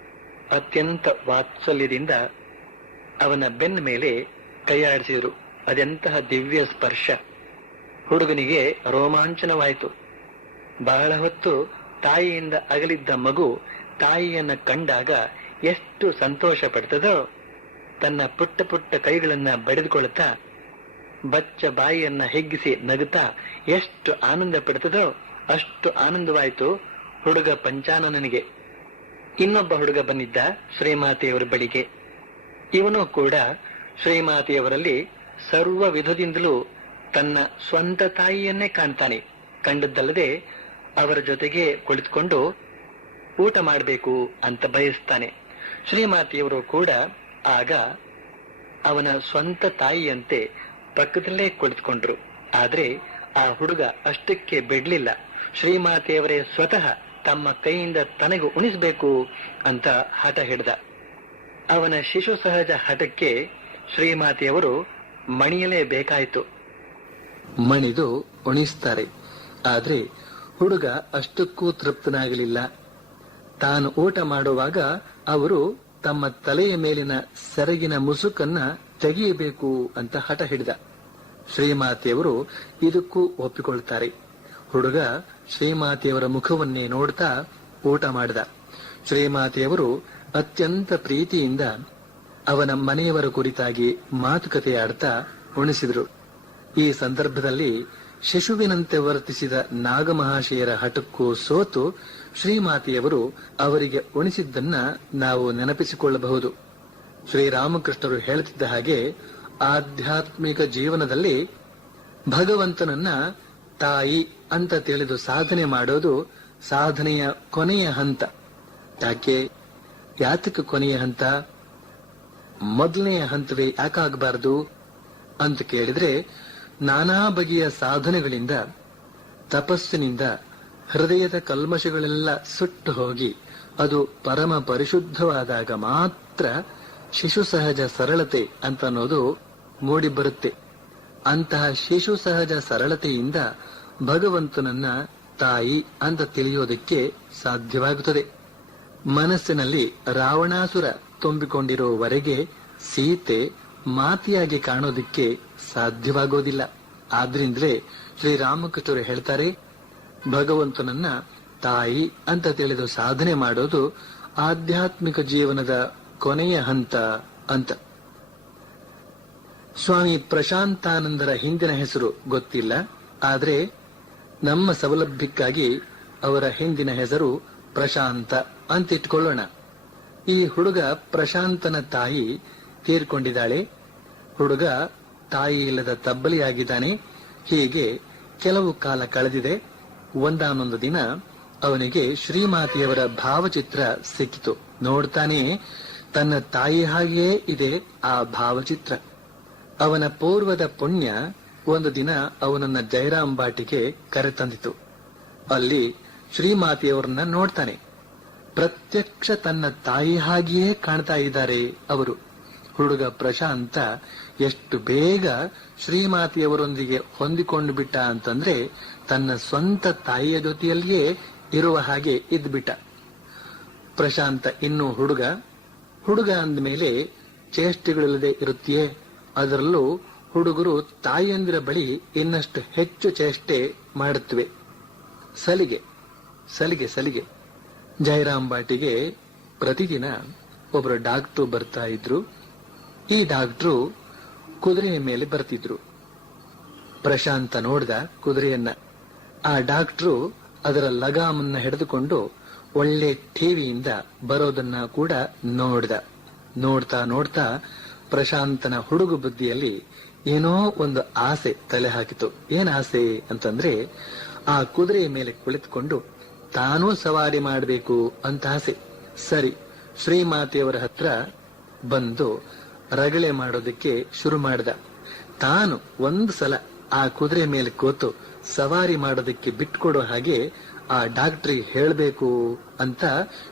ಅತ್ಯಂತ ವಾತ್ಸಲ್ಯದಿಂದ ಅವನ ಬೆನ್ನ ಮೇಲೆ ಕೈಯಾಡಿಸಿದರು. ಅದೆಂತಹ ದಿವ್ಯ ಸ್ಪರ್ಶ! ಹುಡುಗನಿಗೆ ರೋಮಾಂಚನವಾಯಿತು. ಬಹಳ ಹೊತ್ತು ತಾಯಿಯಿಂದ ಅಗಲಿದ್ದ ಮಗು ತಾಯಿಯನ್ನ ಕಂಡಾಗ ಎಷ್ಟು ಸಂತೋಷ ಪಡ್ತದೋ, ತನ್ನ ಪುಟ್ಟ ಪುಟ್ಟ ಕೈಗಳನ್ನ ಬಡಿದುಕೊಳ್ಳುತ್ತಾ ಬಚ್ಚ ಬಾಯಿಯನ್ನ ಹಿಗ್ಗಿಸಿ ನಗುತ್ತಾ ಎಷ್ಟು ಆನಂದ ಪಡ್ತದೋ ಅಷ್ಟು ಆನಂದವಾಯಿತು ಹುಡುಗ ಪಂಚಾನನಿಗೆ. ಇನ್ನೊಬ್ಬ ಹುಡುಗ ಬಂದಿದ್ದ ಶ್ರೀಮಾತೆಯವರ ಬಳಿಗೆ. ಇವನು ಕೂಡ ಶ್ರೀಮಾತೆಯವರಲ್ಲಿ ಸರ್ವ ವಿಧದಿಂದಲೂ ತನ್ನ ಸ್ವಂತ ತಾಯಿಯನ್ನೇ ಕಾಣ್ತಾನೆ. ಕಂಡದ್ದಲ್ಲದೆ ಅವರ ಜೊತೆಗೆ ಕುಳಿತುಕೊಂಡು ಊಟ ಮಾಡಬೇಕು ಅಂತ ಬಯಸ್ತಾನೆ. ಶ್ರೀಮಾತೆಯವರು ಕೂಡ ಆಗ ಅವನ ಸ್ವಂತ ತಾಯಿಯಂತೆ ಪಕ್ಕದಲ್ಲೇ ಕುಳಿತುಕೊಂಡ್ರು. ಆದ್ರೆ ಆ ಹುಡುಗ ಅಷ್ಟಕ್ಕೆ ಬಿಡ್ಲಿಲ್ಲ. ಶ್ರೀಮಾತೆಯವರೇ ಸ್ವತಃ ತಮ್ಮ ಕೈಯಿಂದ ತನಗೆ ಉಣಿಸ್ಬೇಕು ಅಂತ ಹಠ ಹಿಡ್ದ. ಅವನ ಶಿಶು ಸಹಜ ಹಠಕ್ಕೆ ಶ್ರೀಮಾತೆಯವರು ಮಣಿಯಲೇಬೇಕಾಯಿತು. ಮಣಿದು ಉಣಿಸ್ತಾರೆ. ಆದ್ರೆ ಹುಡುಗ ಅಷ್ಟಕ್ಕೂ ತೃಪ್ತನಾಗಲಿಲ್ಲ. ತಾನು ಊಟ ಮಾಡುವಾಗ ಅವರು ತಮ್ಮ ತಲೆಯ ಮೇಲಿನ ಸೆರಗಿನ ಮುಸುಕನ್ನ ತೆಗೆಯಬೇಕು ಅಂತ ಹಠ ಹಿಡಿದ. ಶ್ರೀಮಾತೆಯವರು ಇದಕ್ಕೂ ಒಪ್ಪಿಕೊಳ್ತಾರೆ. ಹುಡುಗ ಶ್ರೀಮಾತೆಯವರ ಮುಖವನ್ನೇ ನೋಡ್ತಾ ಊಟ ಮಾಡಿದ. ಶ್ರೀಮಾತೆಯವರು ಅತ್ಯಂತ ಪ್ರೀತಿಯಿಂದ ಅವನ ಮನೆಯವರ ಕುರಿತಾಗಿ ಮಾತುಕತೆ ಆಡ್ತಾ ಉಣಿಸಿದ್ರು. ಈ ಸಂದರ್ಭದಲ್ಲಿ ಶಿಶುವಿನಂತೆ ವರ್ತಿಸಿದ ನಾಗಮಹಾಶಯರ ಹಠಕ್ಕೂ ಸೋತು ಶ್ರೀಮಾತೆಯವರು ಅವರಿಗೆ ಉಣಿಸಿದ್ದನ್ನ ನಾವು ನೆನಪಿಸಿಕೊಳ್ಳಬಹುದು. ಶ್ರೀರಾಮಕೃಷ್ಣರು ಹೇಳುತ್ತಿದ್ದ ಹಾಗೆ ಆಧ್ಯಾತ್ಮಿಕ ಜೀವನದಲ್ಲಿ ಭಗವಂತನನ್ನ ತಾಯಿ ಅಂತ ತಿಳಿದು ಸಾಧನೆ ಮಾಡೋದು ಸಾಧನೆಯ ಕೊನೆಯ ಹಂತ. ಯಾತಕ್ಕೆ ಕೊನೆಯ ಹಂತ? ಮೊದಲನೆಯ ಹಂತವೇ ಯಾಕಾಗಬಾರದು ಅಂತ ಕೇಳಿದ್ರೆ, ನಾನಾ ಬಗೆಯ ಸಾಧನೆಗಳಿಂದ, ತಪಸ್ಸಿನಿಂದ ಹೃದಯದ ಕಲ್ಮಶಗಳೆಲ್ಲ ಸುಟ್ಟು ಹೋಗಿ ಅದು ಪರಮ ಪರಿಶುದ್ಧವಾದಾಗ ಮಾತ್ರ ಶಿಶು ಸಹಜ ಸರಳತೆ ಅಂತ ಅನ್ನೋದು ಮೂಡಿ ಬರುತ್ತೆ. ಅಂತಹ ಶಿಶು ಸಹಜ ಸರಳತೆಯಿಂದ ಭಗವಂತನನ್ನ ತಾಯಿ ಅಂತ ತಿಳಿಯೋದಕ್ಕೆ ಸಾಧ್ಯವಾಗುತ್ತದೆ. ಮನಸ್ಸಿನಲ್ಲಿ ರಾವಣಾಸುರ ತುಂಬಿಕೊಂಡಿರುವವರೆಗೆ ಸೀತೆ ಮಾತೆಯಾಗಿ ಕಾಣೋದಿಕ್ಕೆ ಸಾಧ್ಯವಾಗೋದಿಲ್ಲ. ಆದ್ರಿಂದಲೇ ಶ್ರೀರಾಮಕೃಷ್ಣರು ಹೇಳ್ತಾರೆ, ಭಗವಂತನನ್ನ ತಾಯಿ ಅಂತ ತಿಳಿದು ಸಾಧನೆ ಮಾಡೋದು ಆಧ್ಯಾತ್ಮಿಕ ಜೀವನದ ಕೊನೆಯ ಹಂತ ಅಂತ. ಸ್ವಾಮಿ ಪ್ರಶಾಂತಾನಂದರ ಹಿಂದಿನ ಹೆಸರು ಗೊತ್ತಿಲ್ಲ. ಆದ್ರೆ ನಮ್ಮ ಸೌಲಭ್ಯಕ್ಕಾಗಿ ಅವರ ಹಿಂದಿನ ಹೆಸರು ಪ್ರಶಾಂತ ಅಂತ ಇಟ್ಕೊಳ್ಳೋಣ. ಈ ಹುಡುಗ ಪ್ರಶಾಂತನ ತಾಯಿ ತೀರ್ಕೊಂಡಿದ್ದಾಳೆ. ಹುಡುಗ ತಾಯಿ ಇಲ್ಲದ ತಬ್ಬಲಿಯಾಗಿದ್ದಾನೆ. ಹೀಗೆ ಕೆಲವು ಕಾಲ ಕಳೆದಿದೆ. ಒಂದಾನೊಂದು ದಿನ ಅವನಿಗೆ ಶ್ರೀಮಾತೆಯವರ ಭಾವಚಿತ್ರ ಸಿಕ್ಕಿತು. ನೋಡ್ತಾನೆ, ತನ್ನ ತಾಯಿ ಹಾಗೆಯೇ ಇದೆ ಆ ಭಾವಚಿತ್ರ. ಅವನ ಪೂರ್ವದ ಪುಣ್ಯ ಒಂದು ದಿನ ಅವನನ್ನ ಜಯರಾಮ್ ಬಾಟಿಗೆ ಕರೆತಂದಿತು. ಅಲ್ಲಿ ಶ್ರೀಮಾತೆಯವರನ್ನ ನೋಡ್ತಾನೆ. ಪ್ರತ್ಯಕ್ಷ ತನ್ನ ತಾಯಿ ಹಾಗೆಯೇ ಕಾಣ್ತಾ ಇದ್ದಾರೆ ಅವರು. ಹುಡುಗ ಪ್ರಶಾಂತ ಎಷ್ಟು ಬೇಗ ಶ್ರೀಮಾತೆಯವರೊಂದಿಗೆ ಹೊಂದಿಕೊಂಡು ಬಿಟ್ಟ ಅಂತಂದ್ರೆ ತನ್ನ ಸ್ವಂತ ತಾಯಿಯ ಜೊತೆಯಲ್ಲಿಯೇ ಇರುವ ಹಾಗೆ ಇದ್ಬಿಟ್ಟ. ಪ್ರಶಾಂತ ಇನ್ನೂ ಹುಡುಗ ಅಂದಮೇಲೆ ಚೇಷ್ಟೆಗಳಿಲ್ಲದೆ ಇರುತ್ತೆಯೇ? ಅದರಲ್ಲೂ ಹುಡುಗರು ತಾಯಿಯಂದಿರ ಬಳಿ ಇನ್ನಷ್ಟು ಹೆಚ್ಚು ಚೇಷ್ಟೆ ಮಾಡುತ್ತವೆ. ಸಲಿಗೆ ಸಲಿಗೆ ಸಲಿಗೆ. ಜಯರಾಮ್ ಬಾಟಿಗೆ ಪ್ರತಿದಿನ ಒಬ್ಬರು ಡಾಕ್ಟ್ರು ಬರ್ತಾ ಇದ್ರು. ಈ ಡಾಕ್ಟ್ರು ಕುದುರೆಯ ಮೇಲೆ ಬರ್ತಿದ್ರು. ಪ್ರಶಾಂತ ನೋಡ್ದ ಕುದುರೆಯನ್ನ. ಆ ಡಾಕ್ಟ್ರು ಅದರ ಲಗಾಮನ್ನ ಹಿಡಿದುಕೊಂಡು ಒಳ್ಳೆ ಠೇವಿಯಿಂದ ಬರೋದನ್ನ ಕೂಡ ನೋಡ್ತಾ ನೋಡ್ತಾ ಪ್ರಶಾಂತನ ಹುಡುಗ ಬುದ್ಧಿಯಲ್ಲಿ ಏನೋ ಒಂದು ಆಸೆ ತಲೆ ಹಾಕಿತು. ಏನ್ ಆಸೆ ಅಂತಂದ್ರೆ ಆ ಕುದುರೆಯ ಮೇಲೆ ಕುಳಿತುಕೊಂಡು ತಾನೂ ಸವಾರಿ ಮಾಡಬೇಕು ಅಂತ ಆಸೆ. ಸರಿ, ಶ್ರೀಮಾತೆಯವರ ಹತ್ರ ಬಂದು ರಗಳೆ ಮಾಡೋದಕ್ಕೆ ಶುರು ಮಾಡ್ದ. ತಾನು ಒಂದು ಸಲ ಆ ಕುದುರೆ ಮೇಲೆ ಕೂತು ಸವಾರಿ ಮಾಡೋದಕ್ಕೆ ಬಿಟ್ಕೊಡೋ ಹಾಗೆ ಆ ಡಾಕ್ಟ್ರಿಗೆ ಹೇಳ್ಬೇಕು ಅಂತ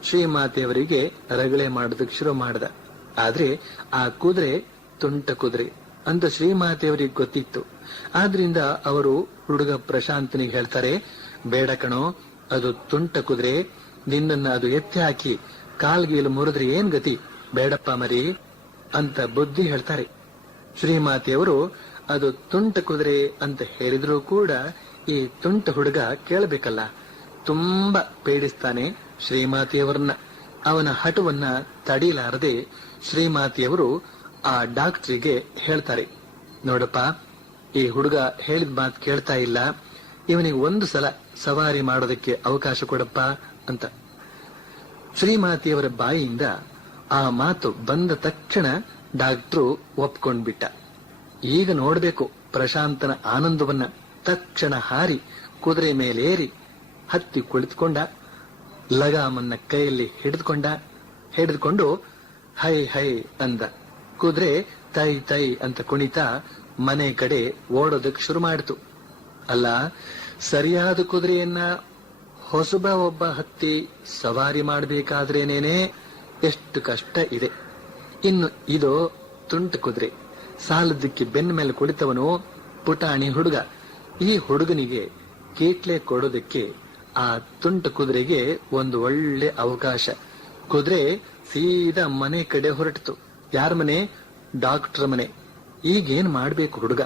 ಶ್ರೀಮಾತೆಯವರಿಗೆ ರಗಳೆ ಮಾಡೋದಕ್ಕೆ ಶುರು ಮಾಡ್ದ. ಆದ್ರೆ ಆ ಕುದುರೆ ತುಂಟ ಕುದುರೆ ಅಂತ ಶ್ರೀಮಾತೆಯವರಿಗೆ ಗೊತ್ತಿತ್ತು. ಆದ್ರಿಂದ ಅವರು ಹುಡುಗ ಪ್ರಶಾಂತನಿಗೆ ಹೇಳ್ತಾರೆ, ಬೇಡ ಕಣೋ, ಅದು ತುಂಟ ಕುದುರೆ, ನಿನ್ನನ್ನ ಅದು ಎತ್ತಿ ಹಾಕಿ ಕಾಲ್ಗೀಲು ಮುರಿದ್ರೆ ಏನ್ ಗತಿ, ಬೇಡಪ್ಪ ಮರಿ ಅಂತ ಬುದ್ಧಿ ಹೇಳ್ತಾರೆ. ಶ್ರೀಮಾತೆಯವರು ಅದು ತುಂಟ ಕುದುರೆ ಅಂತ ಹೇಳಿದ್ರೂ ಕೂಡ ಈ ತುಂಟ ಹುಡುಗ ಕೇಳಬೇಕಲ್ಲ. ತುಂಬಾ ಪೀಡಿಸ್ತಾನೆ ಶ್ರೀಮಾತೆಯವರನ್ನ. ಅವನ ಹಠವನ್ನ ತಡೀಲಾರದೆ ಶ್ರೀಮಾತೆಯವರು ಆ ಡಾಕ್ಟ್ರಿಗೆ ಹೇಳ್ತಾರೆ, ನೋಡಪ್ಪ, ಈ ಹುಡುಗ ಹೇಳಿದ ಮಾತು ಕೇಳ್ತಾ ಇಲ್ಲ, ಇವನಿಗೆ ಒಂದು ಸಲ ಸವಾರಿ ಮಾಡೋದಕ್ಕೆ ಅವಕಾಶ ಕೊಡಪ್ಪ ಅಂತ. ಶ್ರೀಮಾತೆಯವರ ಬಾಯಿಯಿಂದ ಆ ಮಾತು ಬಂದ ತಕ್ಷಣ ಡಾಕ್ಟ್ರು ಒಪ್ಕೊಂಡ್ಬಿಟ್ಟ. ಈಗ ನೋಡ್ಬೇಕು ಪ್ರಶಾಂತನ ಆನಂದವನ್ನ. ತಕ್ಷಣ ಹಾರಿ ಕುದುರೆ ಮೇಲೇರಿ ಹತ್ತಿ ಕುಳಿತುಕೊಂಡ. ಲಗಾಮನ್ನ ಕೈಯಲ್ಲಿ ಹಿಡಿದುಕೊಂಡು ಹೈ ಹೈ ಅಂದ. ಕುದುರೆ ತೈ ತೈ ಅಂತ ಕುಣಿತಾ ಮನೆ ಕಡೆ ಓಡೋದಕ್ಕೆ ಶುರು ಮಾಡಿತು. ಅಲ್ಲ, ಸರಿಯಾದ ಕುದುರೆಯನ್ನ ಹೊಸಬ ಒಬ್ಬ ಹತ್ತಿ ಸವಾರಿ ಮಾಡಬೇಕಾದ್ರೇನೇನೆ ಎಷ್ಟು ಕಷ್ಟ ಇದೆ. ಇನ್ನು ಇದು ತುಂಟ ಕುದುರೆ. ಸಾಲದಕ್ಕೆ ಬೆನ್ನ ಮೇಲೆ ಕುಳಿತವನು ಪುಟಾಣಿ ಹುಡುಗ. ಈ ಹುಡುಗನಿಗೆ ಕೀಟ್ಲೆ ಕೊಡೋದಕ್ಕೆ ಆ ತುಂಟ ಕುದುರೆಗೆ ಒಂದು ಒಳ್ಳೆ ಅವಕಾಶ. ಕುದುರೆ ಸೀದಾ ಮನೆ ಕಡೆ ಹೊರಟಿತು. ಯಾರ ಮನೆ? ಡಾಕ್ಟರ್ ಮನೆ. ಈಗೇನ್ ಮಾಡ್ಬೇಕು ಹುಡುಗ?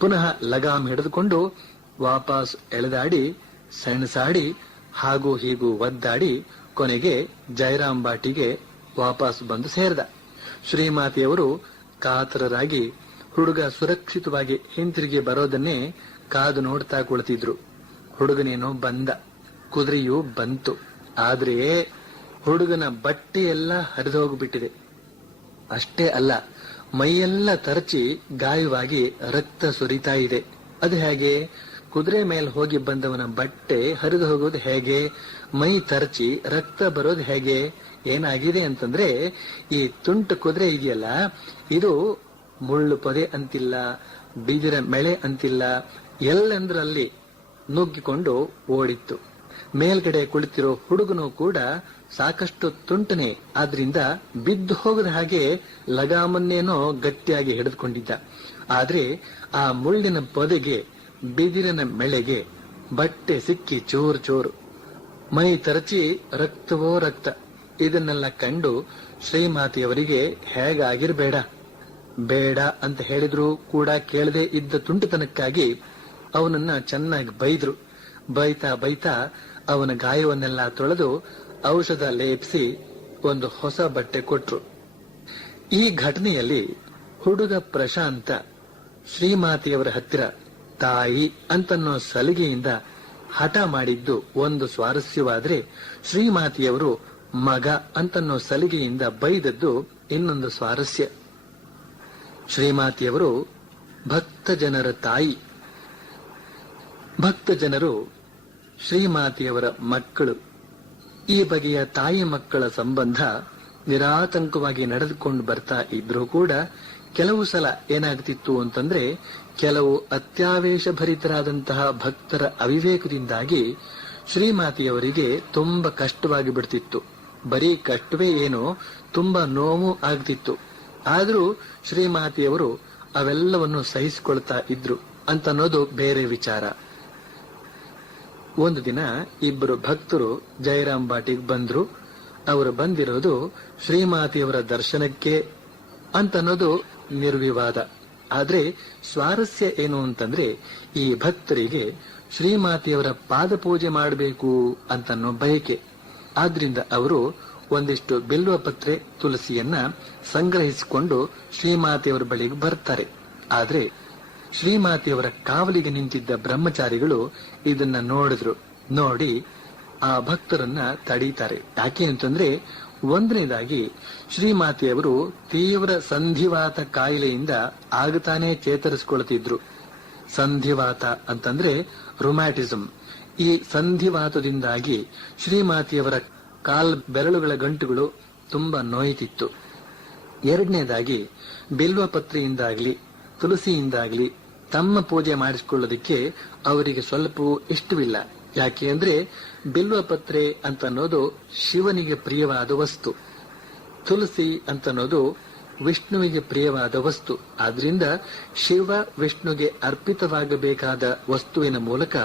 ಪುನಃ ಲಗಾಮ್ ಹಿಡಿದುಕೊಂಡು ವಾಪಸ್ ಎಳೆದಾಡಿ ಸೆಣಸಾಡಿ ಹಾಗೂ ಹೀಗೂ ಒದ್ದಾಡಿ ಕೊನೆಗೆ ಜಯರಾಮ್ ಬಾಟಿಗೆ ವಾಪಸ್ ಬಂದು ಸೇರ್ದ. ಶ್ರೀಮಾತೆಯವರು ಕಾತರರಾಗಿ ಹುಡುಗ ಸುರಕ್ಷಿತವಾಗಿ ಹಿಂತಿರುಗಿ ಬರೋದನ್ನೇ ಕಾದು ನೋಡ್ತಾ ಕುಳಿತಿದ್ರು. ಹುಡುಗನೇನೋ ಬಂದ, ಕುದುರೆಯೂ ಬಂತು. ಆದ್ರೆ ಹುಡುಗನ ಬಟ್ಟೆಯೆಲ್ಲ ಹರಿದು ಹೋಗ್ಬಿಟ್ಟಿದೆ. ಅಷ್ಟೇ ಅಲ್ಲ, ಮೈಯೆಲ್ಲ ತರಚಿ ಗಾಯವಾಗಿ ರಕ್ತ ಸುರಿತಾ ಇದೆ. ಅದು ಹೇಗೆ? ಕುದುರೆ ಮೇಲೆ ಹೋಗಿ ಬಂದವನ ಬಟ್ಟೆ ಹರಿದು ಹೋಗೋದು ಹೇಗೆ? ಮೈ ತರಚಿ ರಕ್ತ ಬರೋದು ಹೇಗೆ? ಏನಾಗಿದೆ ಅಂತಂದ್ರೆ, ಈ ತುಂಟ ಕುದುರೆ ಇದೆಯಲ್ಲ, ಇದು ಮುಳ್ಳು ಪೊದೆ ಅಂತಿಲ್ಲ, ಬಿದಿರ ಮೆಳೆ ಅಂತಿಲ್ಲ, ಎಲ್ಲೆಂದ್ರಲ್ಲಿ ನುಗ್ಗಿಕೊಂಡು ಓಡಿತ್ತು. ಮೇಲ್ಗಡೆ ಕುಳಿತಿರೋ ಹುಡುಗನು ಕೂಡ ಸಾಕಷ್ಟು ತುಂಟನೆ. ಆದ್ರಿಂದ ಬಿದ್ದು ಹೋಗದ ಹಾಗೆ ಲಗಾಮನ್ನೇನೋ ಗಟ್ಟಿಯಾಗಿ ಹಿಡಿದುಕೊಂಡಿದ್ದ. ಆದ್ರೆ ಆ ಮುಳ್ಳಿನ ಪೊದೆಗೆ, ಬಿದಿರಿನ ಮೆಳೆಗೆ ಬಟ್ಟೆ ಸಿಕ್ಕಿ ಚೂರು. ಮೈ ತರಚಿ ರಕ್ತವೋ ರಕ್ತ. ಇದನ್ನೆಲ್ಲ ಕಂಡು ಶ್ರೀಮಾತೆಯವರಿಗೆ ಹೇಗಾಗಿರ್ಬೇಡ. ಬೇಡ ಅಂತ ಹೇಳಿದ್ರು ಕೂಡ ಕೇಳದೆ ಇದ್ದ ತುಂಟತನಕ್ಕಾಗಿ ಅವನನ್ನ ಚೆನ್ನಾಗಿ ಬೈದ್ರು. ಬೈತಾ ಅವನ ಗಾಯವನ್ನೆಲ್ಲ ತೊಳೆದು ಔಷಧ ಲೇಪಿಸಿ ಒಂದು ಹೊಸ ಬಟ್ಟೆ ಕೊಟ್ರು. ಈ ಘಟನೆಯಲ್ಲಿ ಹುಡುಗ ಪ್ರಶಾಂತ ಶ್ರೀಮಾತೆಯವರ ಹತ್ತಿರ ತಾಯಿ ಅಂತನ್ನೋ ಸಲಿಗೆಯಿಂದ ಹಠ ಮಾಡಿದ್ದು ಒಂದು ಸ್ವಾರಸ್ಯವಾದ್ರೆ, ಶ್ರೀಮಾತೆಯವರು ಮಗ ಅಂತನ್ನೋ ಸಲಿಗೆಯಿಂದ ಬೈದದ್ದು ಇನ್ನೊಂದು ಸ್ವಾರಸ್ಯ. ಶ್ರೀಮಾತೆಯವರು ಭಕ್ತ ಜನರ ತಾಯಿ. ಭಕ್ತ ಜನರು ಶ್ರೀಮಾತೆಯವರ ಮಕ್ಕಳು. ಈ ಬಗೆಯ ತಾಯಿ ಮಕ್ಕಳ ಸಂಬಂಧ ನಿರಾತಂಕವಾಗಿ ನಡೆದುಕೊಂಡು ಬರ್ತಾ ಇದ್ರೂ ಕೂಡ ಕೆಲವು ಸಲ ಏನಾಗ್ತಿತ್ತು ಅಂತಂದ್ರೆ, ಕೆಲವು ಅತ್ಯಾವೇಶ ಭರಿತರಾದಂತಹ ಭಕ್ತರ ಅವಿವೇಕದಿಂದಾಗಿ ಶ್ರೀಮಾತೆಯವರಿಗೆ ತುಂಬಾ ಕಷ್ಟವಾಗಿ ಬಿಡ್ತಿತ್ತು. ಬರೀ ಕಷ್ಟವೇ ಏನೋ ತುಂಬಾ ನೋವು ಆಗ್ತಿತ್ತು. ಆದ್ರೂ ಶ್ರೀಮಾತೆಯವರು ಅವೆಲ್ಲವನ್ನು ಸಹಿಸಿಕೊಳ್ತಾ ಇದ್ರು ಅಂತನ್ನೋದು ಬೇರೆ ವಿಚಾರ. ಒಂದು ದಿನ ಇಬ್ಬರು ಭಕ್ತರು ಜಯರಾಮ್ ಬಾಟಿಗೆ ಬಂದ್ರು. ಅವರು ಬಂದಿರೋದು ಶ್ರೀಮಾತೆಯವರ ದರ್ಶನಕ್ಕೆ ಅಂತನ್ನೋದು ನಿರ್ವಿವಾದ. ಆದ್ರೆ ಸ್ವಾರಸ್ಯ ಏನು ಅಂತಂದ್ರೆ, ಈ ಭಕ್ತರಿಗೆ ಶ್ರೀಮಾತೆಯವರ ಪಾದ ಪೂಜೆ ಮಾಡಬೇಕು ಅಂತನ್ನೋ ಬಯಕೆ. ಆದ್ರಿಂದ ಅವರು ಒಂದಿಷ್ಟು ಬಿಲ್ವ ಪತ್ರೆ, ತುಳಸಿಯನ್ನ ಸಂಗ್ರಹಿಸಿಕೊಂಡು ಶ್ರೀಮಾತೆಯವರ ಬಳಿಗೆ ಬರ್ತಾರೆ. ಆದ್ರೆ ಶ್ರೀಮಾತೆಯವರ ಕಾವಲಿಗೆ ನಿಂತಿದ್ದ ಬ್ರಹ್ಮಚಾರಿಗಳು ಇದನ್ನ ನೋಡಿದ್ರು. ನೋಡಿ ಆ ಭಕ್ತರನ್ನ ತಡೀತಾರೆ. ಯಾಕೆ ಅಂತಂದ್ರೆ, ಒಂದನೇದಾಗಿ ಶ್ರೀಮಾತೆಯವರು ತೀವ್ರ ಸಂಧಿವಾತ ಕಾಯಿಲೆಯಿಂದ ಆಗತಾನೆ ಚೇತರಿಸಿಕೊಳ್ತಿದ್ರು. ಸಂಧಿವಾತ ಅಂತಂದ್ರೆ ರುಮ್ಯಾಟಿಸಂ. ಈ ಸಂಧಿವಾತದಿಂದಾಗಿ ಶ್ರೀಮಾತೆಯವರ ಕಾಲ್ ಬೆರಳುಗಳ ಗಂಟುಗಳು ತುಂಬಾ ನೋಯ್ತಿತ್ತು. ಎರಡನೇದಾಗಿ ಬಿಲ್ವ ಪತ್ರೆಯಿಂದಾಗ್ಲಿ ತುಳಸಿಯಿಂದಾಗ್ಲಿ ತಮ್ಮ ಪೂಜೆ ಮಾಡಿಸಿಕೊಳ್ಳೋದಕ್ಕೆ ಅವರಿಗೆ ಸ್ವಲ್ಪವೂ ಇಷ್ಟವಿಲ್ಲ. ಯಾಕೆ ಅಂದ್ರೆ ಬಿಲ್ವ ಪತ್ರೆ ಅಂತನ್ನೋದು ಶಿವನಿಗೆ ಪ್ರಿಯವಾದ ವಸ್ತು, ತುಳಸಿ ಅಂತನ್ನೋದು ವಿಷ್ಣುವಿಗೆ ಪ್ರಿಯವಾದ ವಸ್ತು. ಆದ್ರಿಂದ ಶಿವ ವಿಷ್ಣುಗೆ ಅರ್ಪಿತವಾಗಬೇಕಾದ ವಸ್ತುವಿನ ಮೂಲಕ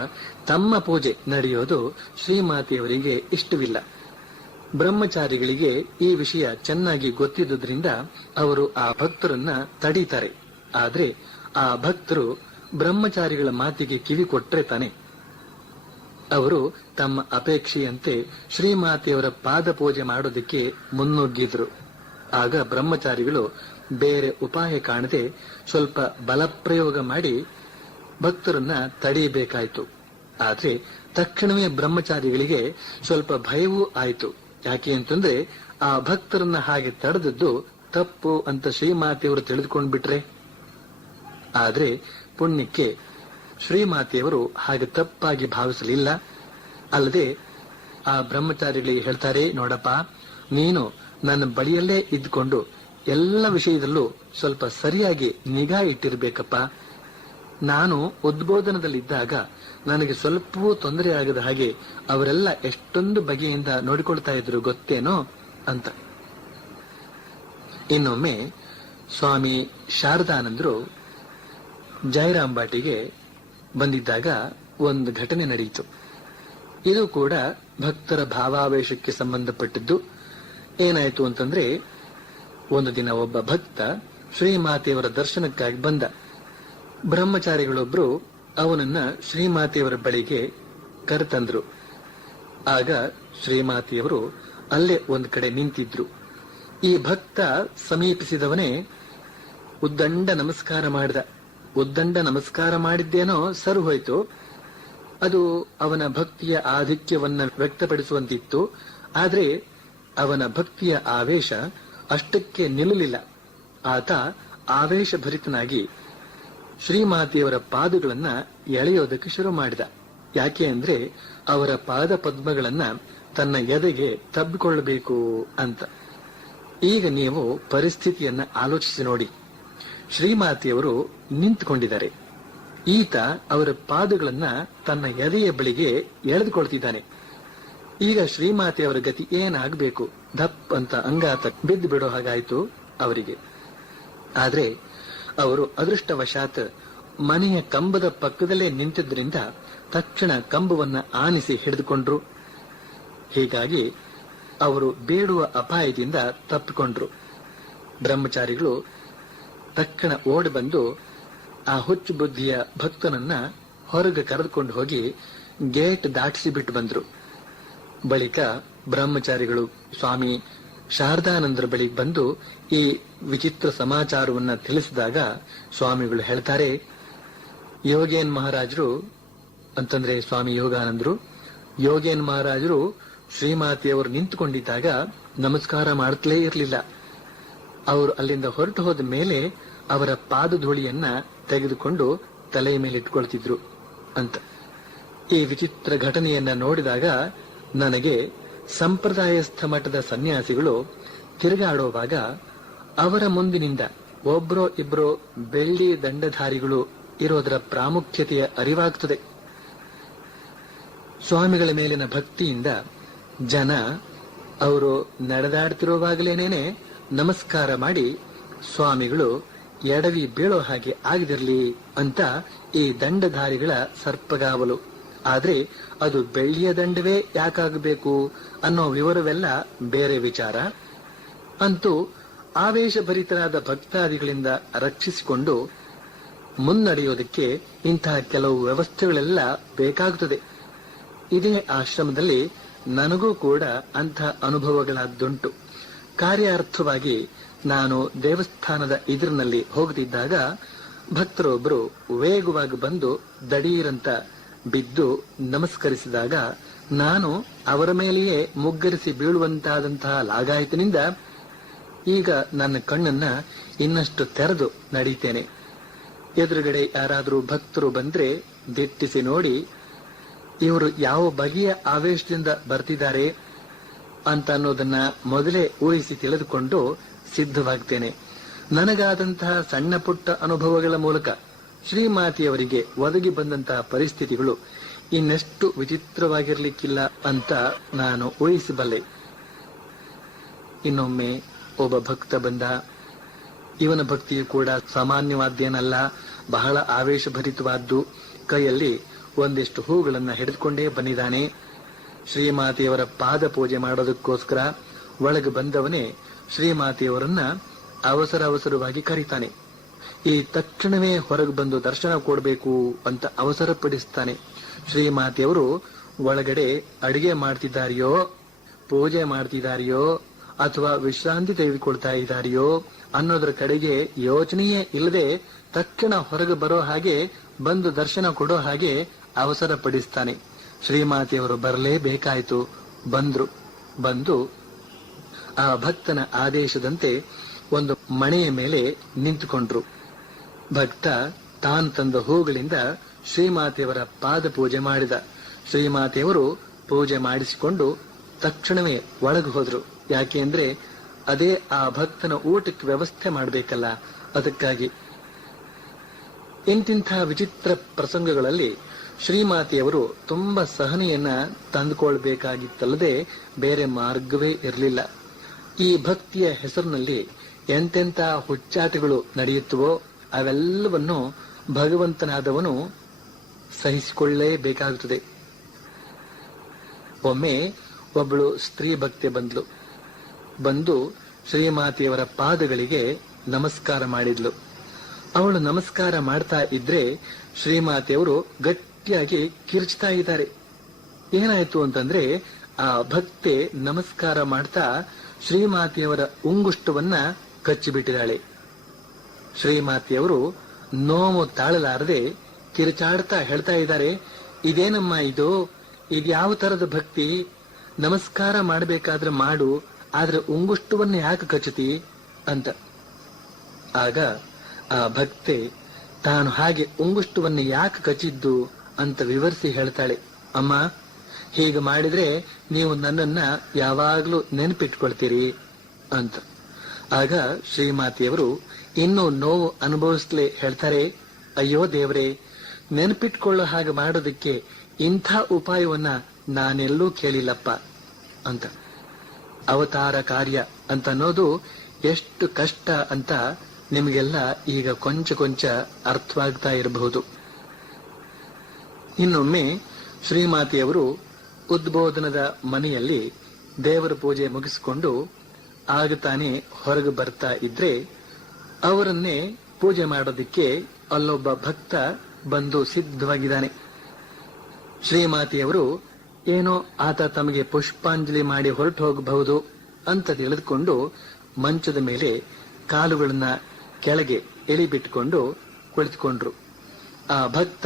ತಮ್ಮ ಪೂಜೆ ನಡೆಯೋದು ಶ್ರೀಮಾತೆಯವರಿಗೆ ಇಷ್ಟವಿಲ್ಲ. ಬ್ರಹ್ಮಚಾರಿಗಳಿಗೆ ಈ ವಿಷಯ ಚೆನ್ನಾಗಿ ಗೊತ್ತಿದ್ದುದರಿಂದ ಅವರು ಆ ಭಕ್ತರನ್ನ ತಡೀತಾರೆ. ಆದ್ರೆ ಆ ಭಕ್ತರು ಬ್ರಹ್ಮಚಾರಿಗಳ ಮಾತಿಗೆ ಕಿವಿ ಕೊಟ್ರೆ ತಾನೆ. ಅವರು ತಮ್ಮ ಅಪೇಕ್ಷೆಯಂತೆ ಶ್ರೀಮಾತೆಯವರ ಪಾದ ಪೂಜೆ ಮಾಡೋದಕ್ಕೆ ಮುನ್ನುಗ್ಗಿದ್ರು. ಆಗ ಬ್ರಹ್ಮಚಾರಿಗಳು ಬೇರೆ ಉಪಾಯ ಕಾಣದೆ ಸ್ವಲ್ಪ ಬಲಪ್ರಯೋಗ ಮಾಡಿ ಭಕ್ತರನ್ನ ತಡೆಯಬೇಕಾಯ್ತು. ಆದ್ರೆ ತಕ್ಷಣವೇ ಬ್ರಹ್ಮಚಾರಿಗಳಿಗೆ ಸ್ವಲ್ಪ ಭಯವೂ ಆಯ್ತು. ಯಾಕೆ ಅಂತಂದ್ರೆ, ಆ ಭಕ್ತರನ್ನ ಹಾಗೆ ತಡೆದದ್ದು ತಪ್ಪು ಅಂತ ಶ್ರೀಮಾತೆಯವರು ತಿಳಿದುಕೊಂಡ್ಬಿಟ್ರೆ. ಆದ್ರೆ ಪುಣ್ಯಕ್ಕೆ ಶ್ರೀಮಾತೆಯವರು ಹಾಗೆ ತಪ್ಪಾಗಿ ಭಾವಿಸಲಿಲ್ಲ. ಅಲ್ಲದೆ ಆ ಬ್ರಹ್ಮಚಾರಿಗಳಿಗೆ ಹೇಳ್ತಾರೆ, ನೋಡಪ್ಪ, ನೀನು ನನ್ನ ಬಳಿಯಲ್ಲೇ ಇದ್ಕೊಂಡು ಎಲ್ಲ ವಿಷಯದಲ್ಲೂ ಸ್ವಲ್ಪ ಸರಿಯಾಗಿ ನಿಗಾ ಇಟ್ಟಿರ್ಬೇಕಪ್ಪ. ನಾನು ಉದ್ಬೋಧನದಲ್ಲಿದ್ದಾಗ ನನಗೆ ಸ್ವಲ್ಪವೂ ತೊಂದರೆ ಆಗದ ಹಾಗೆ ಅವರೆಲ್ಲ ಎಷ್ಟೊಂದು ಬಗೆಯಿಂದ ನೋಡಿಕೊಳ್ತಾ ಇದ್ರು ಗೊತ್ತೇನೋ ಅಂತ. ಇನ್ನೊಮ್ಮೆ ಸ್ವಾಮಿ ಶಾರದಾನಂದರು ಜಯರಾಮ್ ಬಾಟಿಗೆ ಬಂದಿದ್ದಾಗ ಒಂದು ಘಟನೆ ನಡೆಯಿತು. ಇದು ಕೂಡ ಭಕ್ತರ ಭಾವಾವೇಶಕ್ಕೆ ಸಂಬಂಧಪಟ್ಟಿದ್ದು. ಏನಾಯ್ತು ಅಂತಂದ್ರೆ, ಒಂದು ದಿನ ಒಬ್ಬ ಭಕ್ತ ಶ್ರೀಮಾತೆಯವರ ದರ್ಶನಕ್ಕಾಗಿ ಬಂದ. ಬ್ರಹ್ಮಚಾರಿಗಳೊಬ್ರು ಅವನನ್ನ ಶ್ರೀಮಾತೆಯವರ ಬಳಿಗೆ ಕರೆತಂದ್ರು. ಆಗ ಶ್ರೀಮಾತೆಯವರು ಅಲ್ಲೇ ಒಂದ್ ಕಡೆ ನಿಂತಿದ್ರು. ಈ ಭಕ್ತ ಸಮೀಪಿಸಿದವನೇ ಉದ್ದಂಡ ನಮಸ್ಕಾರ ಮಾಡಿದ. ಉದ್ದಂಡ ನಮಸ್ಕಾರ ಮಾಡಿದ್ದೇನೋ ಸರು ಹೋಯ್ತು. ಅದು ಅವನ ಭಕ್ತಿಯ ಆಧಿಕ್ಯವನ್ನ ವ್ಯಕ್ತಪಡಿಸುವಂತಿತ್ತು. ಆದ್ರೆ ಅವನ ಭಕ್ತಿಯ ಆವೇಶ ಅಷ್ಟಕ್ಕೆ ನಿಲ್ಲಲಿಲ್ಲ. ಆತ ಆವೇಶಭರಿತನಾಗಿ ಶ್ರೀಮಾತೆಯವರ ಪಾದಗಳನ್ನ ಎಳೆಯೋದಕ್ಕೆ ಶುರು ಮಾಡಿದ. ಯಾಕೆ ಅಂದ್ರೆ ಅವರ ಪಾದ ಪದ್ಮಗಳನ್ನ ತನ್ನ ಎದೆಗೆ ತಬ್ಬಿಕೊಳ್ಳಬೇಕು ಅಂತ. ಈಗ ನೀವು ಪರಿಸ್ಥಿತಿಯನ್ನ ಆಲೋಚಿಸಿ ನೋಡಿ. ಶ್ರೀಮಾತೆಯವರು ನಿಂತುಕೊಂಡಿದ್ದಾರೆ. ಈತ ಅವರ ಪಾದಗಳನ್ನ ತನ್ನ ಎದೆಯ ಬಳಿಗೆ ಎಳೆದುಕೊಳ್ತಿದ್ದಾನೆ. ಈಗ ಶ್ರೀಮಾತೆಯವರ ಗತಿ ಏನಾಗಬೇಕು? ದಪ್ ಅಂತ ಅಂಗಾತ ಬಿದ್ದು ಬಿಡೋ ಹಾಗಾಯ್ತು ಅವರಿಗೆ. ಆದ್ರೆ ಅವರು ಅದೃಷ್ಟವಶಾತ್ ಮನೆಯ ಕಂಬದ ಪಕ್ಕದಲ್ಲೇ ನಿಂತಿದ್ದರಿಂದ ತಕ್ಷಣ ಕಂಬವನ್ನ ಆನಿಸಿ ಹಿಡಿದುಕೊಂಡ್ರು. ಹೀಗಾಗಿ ಅವರು ಬೇಡುವ ಅಪಾಯದಿಂದ ತಪ್ಪಿಕೊಂಡ್ರು. ಬ್ರಹ್ಮಚಾರಿಗಳು ತಕ್ಷಣ ಓಡಿ ಬಂದು ಆ ಹುಚ್ಚು ಬುದ್ಧಿಯ ಭಕ್ತನನ್ನ ಹೊರಗೆ ಕರೆದುಕೊಂಡು ಹೋಗಿ ಗೇಟ್ ದಾಟಿಸಿ ಬಿಟ್ಟು ಬಂದ್ರು. ಬಳಿಕ ಬ್ರಹ್ಮಚಾರಿಗಳು ಸ್ವಾಮಿ ಶಾರದಾನಂದರ ಬಳಿಗೆ ಬಂದು ಈ ವಿಚಿತ್ರ ಸಮಾಚಾರವನ್ನ ತಿಳಿಸಿದಾಗ ಸ್ವಾಮಿಗಳು ಹೇಳ್ತಾರೆ, ಯೋಗೇನ್ ಮಹಾರಾಜರು ಅಂತಂದ್ರೆ ಸ್ವಾಮಿ ಯೋಗಾನಂದರು, ಯೋಗೇನ್ ಮಹಾರಾಜರು ಶ್ರೀಮಾತೆಯವರು ನಿಂತುಕೊಂಡಿದ್ದಾಗ ನಮಸ್ಕಾರ ಮಾಡ್ತಲೇ ಇರಲಿಲ್ಲ. ಅವರು ಅಲ್ಲಿಂದ ಹೊರಟು ಹೋದ ಮೇಲೆ ಅವರ ಪಾದಧೂಳಿಯನ್ನ ತೆಗೆದುಕೊಂಡು ತಲೆಯ ಮೇಲೆ ಇಟ್ಕೊಳ್ತಿದ್ರು ಅಂತ. ಈ ವಿಚಿತ್ರ ಘಟನೆಯನ್ನ ನೋಡಿದಾಗ ನನಗೆ ಸಂಪ್ರದಾಯಸ್ಥ ಮಠದ ಸನ್ಯಾಸಿಗಳು ತಿರುಗಾಡುವಾಗ ಅವರ ಮುಂದಿನಿಂದ ಒಬ್ರೋ ಇಬ್ರೋ ಬೆಳ್ಳಿ ದಂಡಧಾರಿಗಳು ಇರೋದರ ಪ್ರಾಮುಖ್ಯತೆಯ ಅರಿವಾಗ್ತದೆ. ಸ್ವಾಮಿಗಳ ಮೇಲಿನ ಭಕ್ತಿಯಿಂದ ಜನ ಅವರು ನಡೆದಾಡ್ತಿರುವಾಗಲೇನೇನೆ ನಮಸ್ಕಾರ ಮಾಡಿ, ಸ್ವಾಮಿಗಳು ಎಡವಿ ಬೀಳೋ ಹಾಗೆ ಆಗದಿರ್ಲಿ ಅಂತ ಈ ದಂಡಧಾರಿಗಳ ಸರ್ಪಗಾವಲು. ಆದ್ರೆ ಅದು ಬೆಳ್ಳಿಯ ದಂಡವೇ ಯಾಕಾಗಬೇಕು ಅನ್ನೋ ವಿವರವೆಲ್ಲ ಬೇರೆ ವಿಚಾರ. ಅಂತೂ ಆವೇಶಭರಿತರಾದ ಭಕ್ತಾದಿಗಳಿಂದ ರಕ್ಷಿಸಿಕೊಂಡು ಮುನ್ನಡೆಯೋದಕ್ಕೆ ಇಂತಹ ಕೆಲವು ವ್ಯವಸ್ಥೆಗಳೆಲ್ಲ ಬೇಕಾಗುತ್ತದೆ. ಇದೇ ಆಶ್ರಮದಲ್ಲಿ ನನಗೂ ಕೂಡ ಅಂಥ ಅನುಭವಗಳಾದ್ದುಂಟು. ಕಾರ್ಯಾರ್ಥವಾಗಿ ನಾನು ದೇವಸ್ಥಾನದ ಎದುರಿನಲ್ಲಿ ಹೋಗುತ್ತಿದ್ದಾಗ ಭಕ್ತರೊಬ್ಬರು ವೇಗವಾಗಿ ಬಂದು ದಡೀರಂತ ಬಿದ್ದು ನಮಸ್ಕರಿಸಿದಾಗ ನಾನು ಅವರ ಮೇಲೆಯೇ ಮುಗ್ಗರಿಸಿ ಬೀಳುವಂತಾದಂತಹ ಲಾಗಾಯತಿನಿಂದ ಈಗ ನನ್ನ ಕಣ್ಣನ್ನ ಇನ್ನಷ್ಟು ತೆರೆದು ನಡೀತೇನೆ. ಎದುರುಗಡೆ ಯಾರಾದರೂ ಭಕ್ತರು ಬಂದ್ರೆ ದಿಟ್ಟಿಸಿ ನೋಡಿ ಇವರು ಯಾವ ಬಗೆಯ ಆವೇಶದಿಂದ ಬರ್ತಿದ್ದಾರೆ ಅಂತ ಅನ್ನೋದನ್ನ ಮೊದಲೇ ಊಹಿಸಿ ತಿಳಿದುಕೊಂಡು ಸಿದ್ಧವಾಗ್ತೇನೆ. ನನಗಾದಂತಹ ಸಣ್ಣ ಪುಟ್ಟ ಅನುಭವಗಳ ಮೂಲಕ ಶ್ರೀಮಾತೆಯವರಿಗೆ ಒದಗಿ ಬಂದಂತಹ ಪರಿಸ್ಥಿತಿಗಳು ಇನ್ನೆಷ್ಟು ವಿಚಿತ್ರವಾಗಿರ್ಲಿಕ್ಕಿಲ್ಲ ಅಂತ ನಾನು ಊಹಿಸಬಲ್ಲೆ. ಇನ್ನೊಮ್ಮೆ ಒಬ್ಬ ಭಕ್ತ ಬಂದ. ಇವನ ಭಕ್ತಿಯು ಕೂಡ ಸಾಮಾನ್ಯವಾದ್ದೇನಲ್ಲ, ಬಹಳ ಆವೇಶಭರಿತವಾದ್ದು. ಕೈಯಲ್ಲಿ ಒಂದಿಷ್ಟು ಹೂಗಳನ್ನ ಹಿಡಿದುಕೊಂಡೇ ಬಂದಿದ್ದಾನೆ. ಶ್ರೀಮಾತೆಯವರ ಪಾದ ಪೂಜೆ ಮಾಡೋದಕ್ಕೋಸ್ಕರ ಒಳಗೆ ಬಂದವನೇ ಶ್ರೀಮಾತೆಯವರನ್ನ ಅವಸರವಾಗಿ ಕರೀತಾನೆ. ಈ ತಕ್ಷಣವೇ ಹೊರಗೆ ಬಂದು ದರ್ಶನ ಕೊಡಬೇಕು ಅಂತ ಅವಸರ ಪಡಿಸ್ತಾನೆ. ಶ್ರೀಮಾತೆಯವರು ಒಳಗಡೆ ಅಡಿಗೆ ಮಾಡ್ತಿದ್ದಾರೆಯೋ, ಪೂಜೆ ಮಾಡ್ತಿದ್ದಾರೆಯೋ ಅಥವಾ ವಿಶ್ರಾಂತಿ ತೆಗೆದುಕೊಳ್ತಾ ಇದ್ದಾರೆಯೋ ಅನ್ನೋದ್ರ ಕಡೆಗೆ ಯೋಚನೆಯೇ ಇಲ್ಲದೆ ತಕ್ಷಣ ಹೊರಗೆ ಬರೋ ಹಾಗೆ, ಬಂದು ದರ್ಶನ ಕೊಡೋ ಹಾಗೆ ಅವಸರ ಪಡಿಸ್ತಾನೆ. ಶ್ರೀಮಾತೆಯವರು ಬರಲೇಬೇಕಾಯ್ತು. ಬಂದು ಆ ಭಕ್ತನ ಆದೇಶದಂತೆ ಒಂದು ಮಣೆಯ ಮೇಲೆ ನಿಂತುಕೊಂಡ್ರು. ಭಕ್ತ ತಾನು ತಂದ ಹೂಗಳಿಂದ ಶ್ರೀಮಾತೆಯವರ ಪಾದ ಪೂಜೆ ಮಾಡಿದ. ಶ್ರೀಮಾತೆಯವರು ಪೂಜೆ ಮಾಡಿಸಿಕೊಂಡು ತಕ್ಷಣವೇ ಒಳಗೆ ಹೋದ್ರು. ಯಾಕೆ ಅಂದ್ರೆ ಅದೇ ಆ ಭಕ್ತನ ಊಟಕ್ಕೆ ವ್ಯವಸ್ಥೆ ಮಾಡಬೇಕಲ್ಲ, ಅದಕ್ಕಾಗಿ. ಇಂತಿಂಥ ವಿಚಿತ್ರ ಪ್ರಸಂಗಗಳಲ್ಲಿ ಶ್ರೀಮಾತೆಯವರು ತುಂಬಾ ಸಹನೆಯನ್ನ ತಂದುಕೊಳ್ಬೇಕಾಗಿತ್ತಲ್ಲದೆ ಬೇರೆ ಮಾರ್ಗವೇ ಇರಲಿಲ್ಲ. ಈ ಭಕ್ತಿಯ ಹೆಸರಿನಲ್ಲಿ ಎಂತೆಂಥ ಹುಚ್ಚಾಟಗಳು ನಡೆಯುತ್ತವೋ ಅವೆಲ್ಲವನ್ನು ಭಗವಂತನಾದವನು ಸಹಿಸಿಕೊಳ್ಳಲೇಬೇಕಾಗುತ್ತದೆ. ಒಮ್ಮೆ ಒಬ್ಬಳು ಸ್ತ್ರೀ ಭಕ್ತೆ ಬಂದು ಶ್ರೀಮಾತೆಯವರ ಪಾದಗಳಿಗೆ ನಮಸ್ಕಾರ ಮಾಡಿದ್ಲು. ಅವಳು ನಮಸ್ಕಾರ ಮಾಡ್ತಾ ಇದ್ರೆ ಶ್ರೀಮಾತೆಯವರು ಗಟ್ಟಿಯಾಗಿ ಕಿರ್ಚ್ತಾ ಇದ್ದಾರೆ. ಏನಾಯ್ತು ಅಂತಂದ್ರೆ ಆ ಭಕ್ತೆ ನಮಸ್ಕಾರ ಮಾಡ್ತಾ ಶ್ರೀಮಾತೆಯವರ ಉಂಗುಷ್ಟವನ್ನ ಕಚ್ಚಿಬಿಟ್ಟಿದ್ದಾಳೆ. ಶ್ರೀಮಾತೆಯವರು ನೋವು ತಾಳಲಾರದೆ ಕಿರುಚಾಡ್ತಾ ಹೇಳ್ತಾ ಇದ್ದಾರೆ, ಇದೇನಮ್ಮ ಇದು ಯಾವ ತರದ ಭಕ್ತಿ? ನಮಸ್ಕಾರ ಮಾಡಬೇಕಾದ್ರೆ ಮಾಡು, ಆದ್ರೆ ಉಂಗುಷ್ಟವನ್ನ ಯಾಕೆ ಕಚ್ಚುತ್ತಿ ಅಂತ. ಆಗ ಆ ಭಕ್ತೆ ತಾನು ಹಾಗೆ ಉಂಗುಷ್ಟವನ್ನ ಯಾಕೆ ಕಚ್ಚಿದ್ದು ಅಂತ ವಿವರಿಸಿ ಹೇಳ್ತಾಳೆ, ಅಮ್ಮ ಹೀಗೆ ಮಾಡಿದ್ರೆ ನೀವು ನನ್ನನ್ನ ಯಾವಾಗ್ಲೂ ನೆನಪಿಟ್ಕೊಳ್ತೀರಿ ಅಂತ. ಆಗ ಶ್ರೀಮಾತೆಯವರು ಇನ್ನೂ ನೋವು ಅನುಭವಿಸ್ಲೇ ಹೇಳ್ತಾರೆ, ಅಯ್ಯೋ ದೇವ್ರೆ, ನೆನಪಿಟ್ಕೊಳ್ಳೋ ಹಾಗೆ ಮಾಡೋದಕ್ಕೆ ಇಂಥ ಉಪಾಯವನ್ನ ನಾನೆಲ್ಲೂ ಕೇಳಿಲ್ಲಪ್ಪ ಅಂತ. ಅವತಾರ ಕಾರ್ಯ ಅಂತ ಅನ್ನೋದು ಎಷ್ಟು ಕಷ್ಟ ಅಂತ ನಿಮಗೆಲ್ಲ ಈಗ ಕೊಂಚ ಅರ್ಥವಾಗ್ತಾ ಇರಬಹುದು. ಇನ್ನೊಮ್ಮೆ ಶ್ರೀಮಾತೆಯವರು ಉದ್ಬೋಧನದ ಮನೆಯಲ್ಲಿ ದೇವರ ಪೂಜೆ ಮುಗಿಸಿಕೊಂಡು ಆಗ ತಾನೇ ಹೊರಗೆ ಬರ್ತಾ ಇದ್ರೆ ಅವರನ್ನೇ ಪೂಜೆ ಮಾಡೋದಿಕ್ಕೆ ಅಲ್ಲೊಬ್ಬ ಭಕ್ತ ಬಂದು ಸಿದ್ಧವಾಗಿದ್ದಾನೆ. ಶ್ರೀಮಾತೆಯವರು ಏನೋ ಆತ ತಮಗೆ ಪುಷ್ಪಾಂಜಲಿ ಮಾಡಿ ಹೊರಟು ಹೋಗಬಹುದು ಅಂತ ತಿಳಿದುಕೊಂಡು ಮಂಚದ ಮೇಲೆ ಕಾಲುಗಳನ್ನ ಕೆಳಗೆ ಎಳಿಬಿಟ್ಟುಕೊಂಡು ಕುಳಿತುಕೊಂಡ್ರು. ಆ ಭಕ್ತ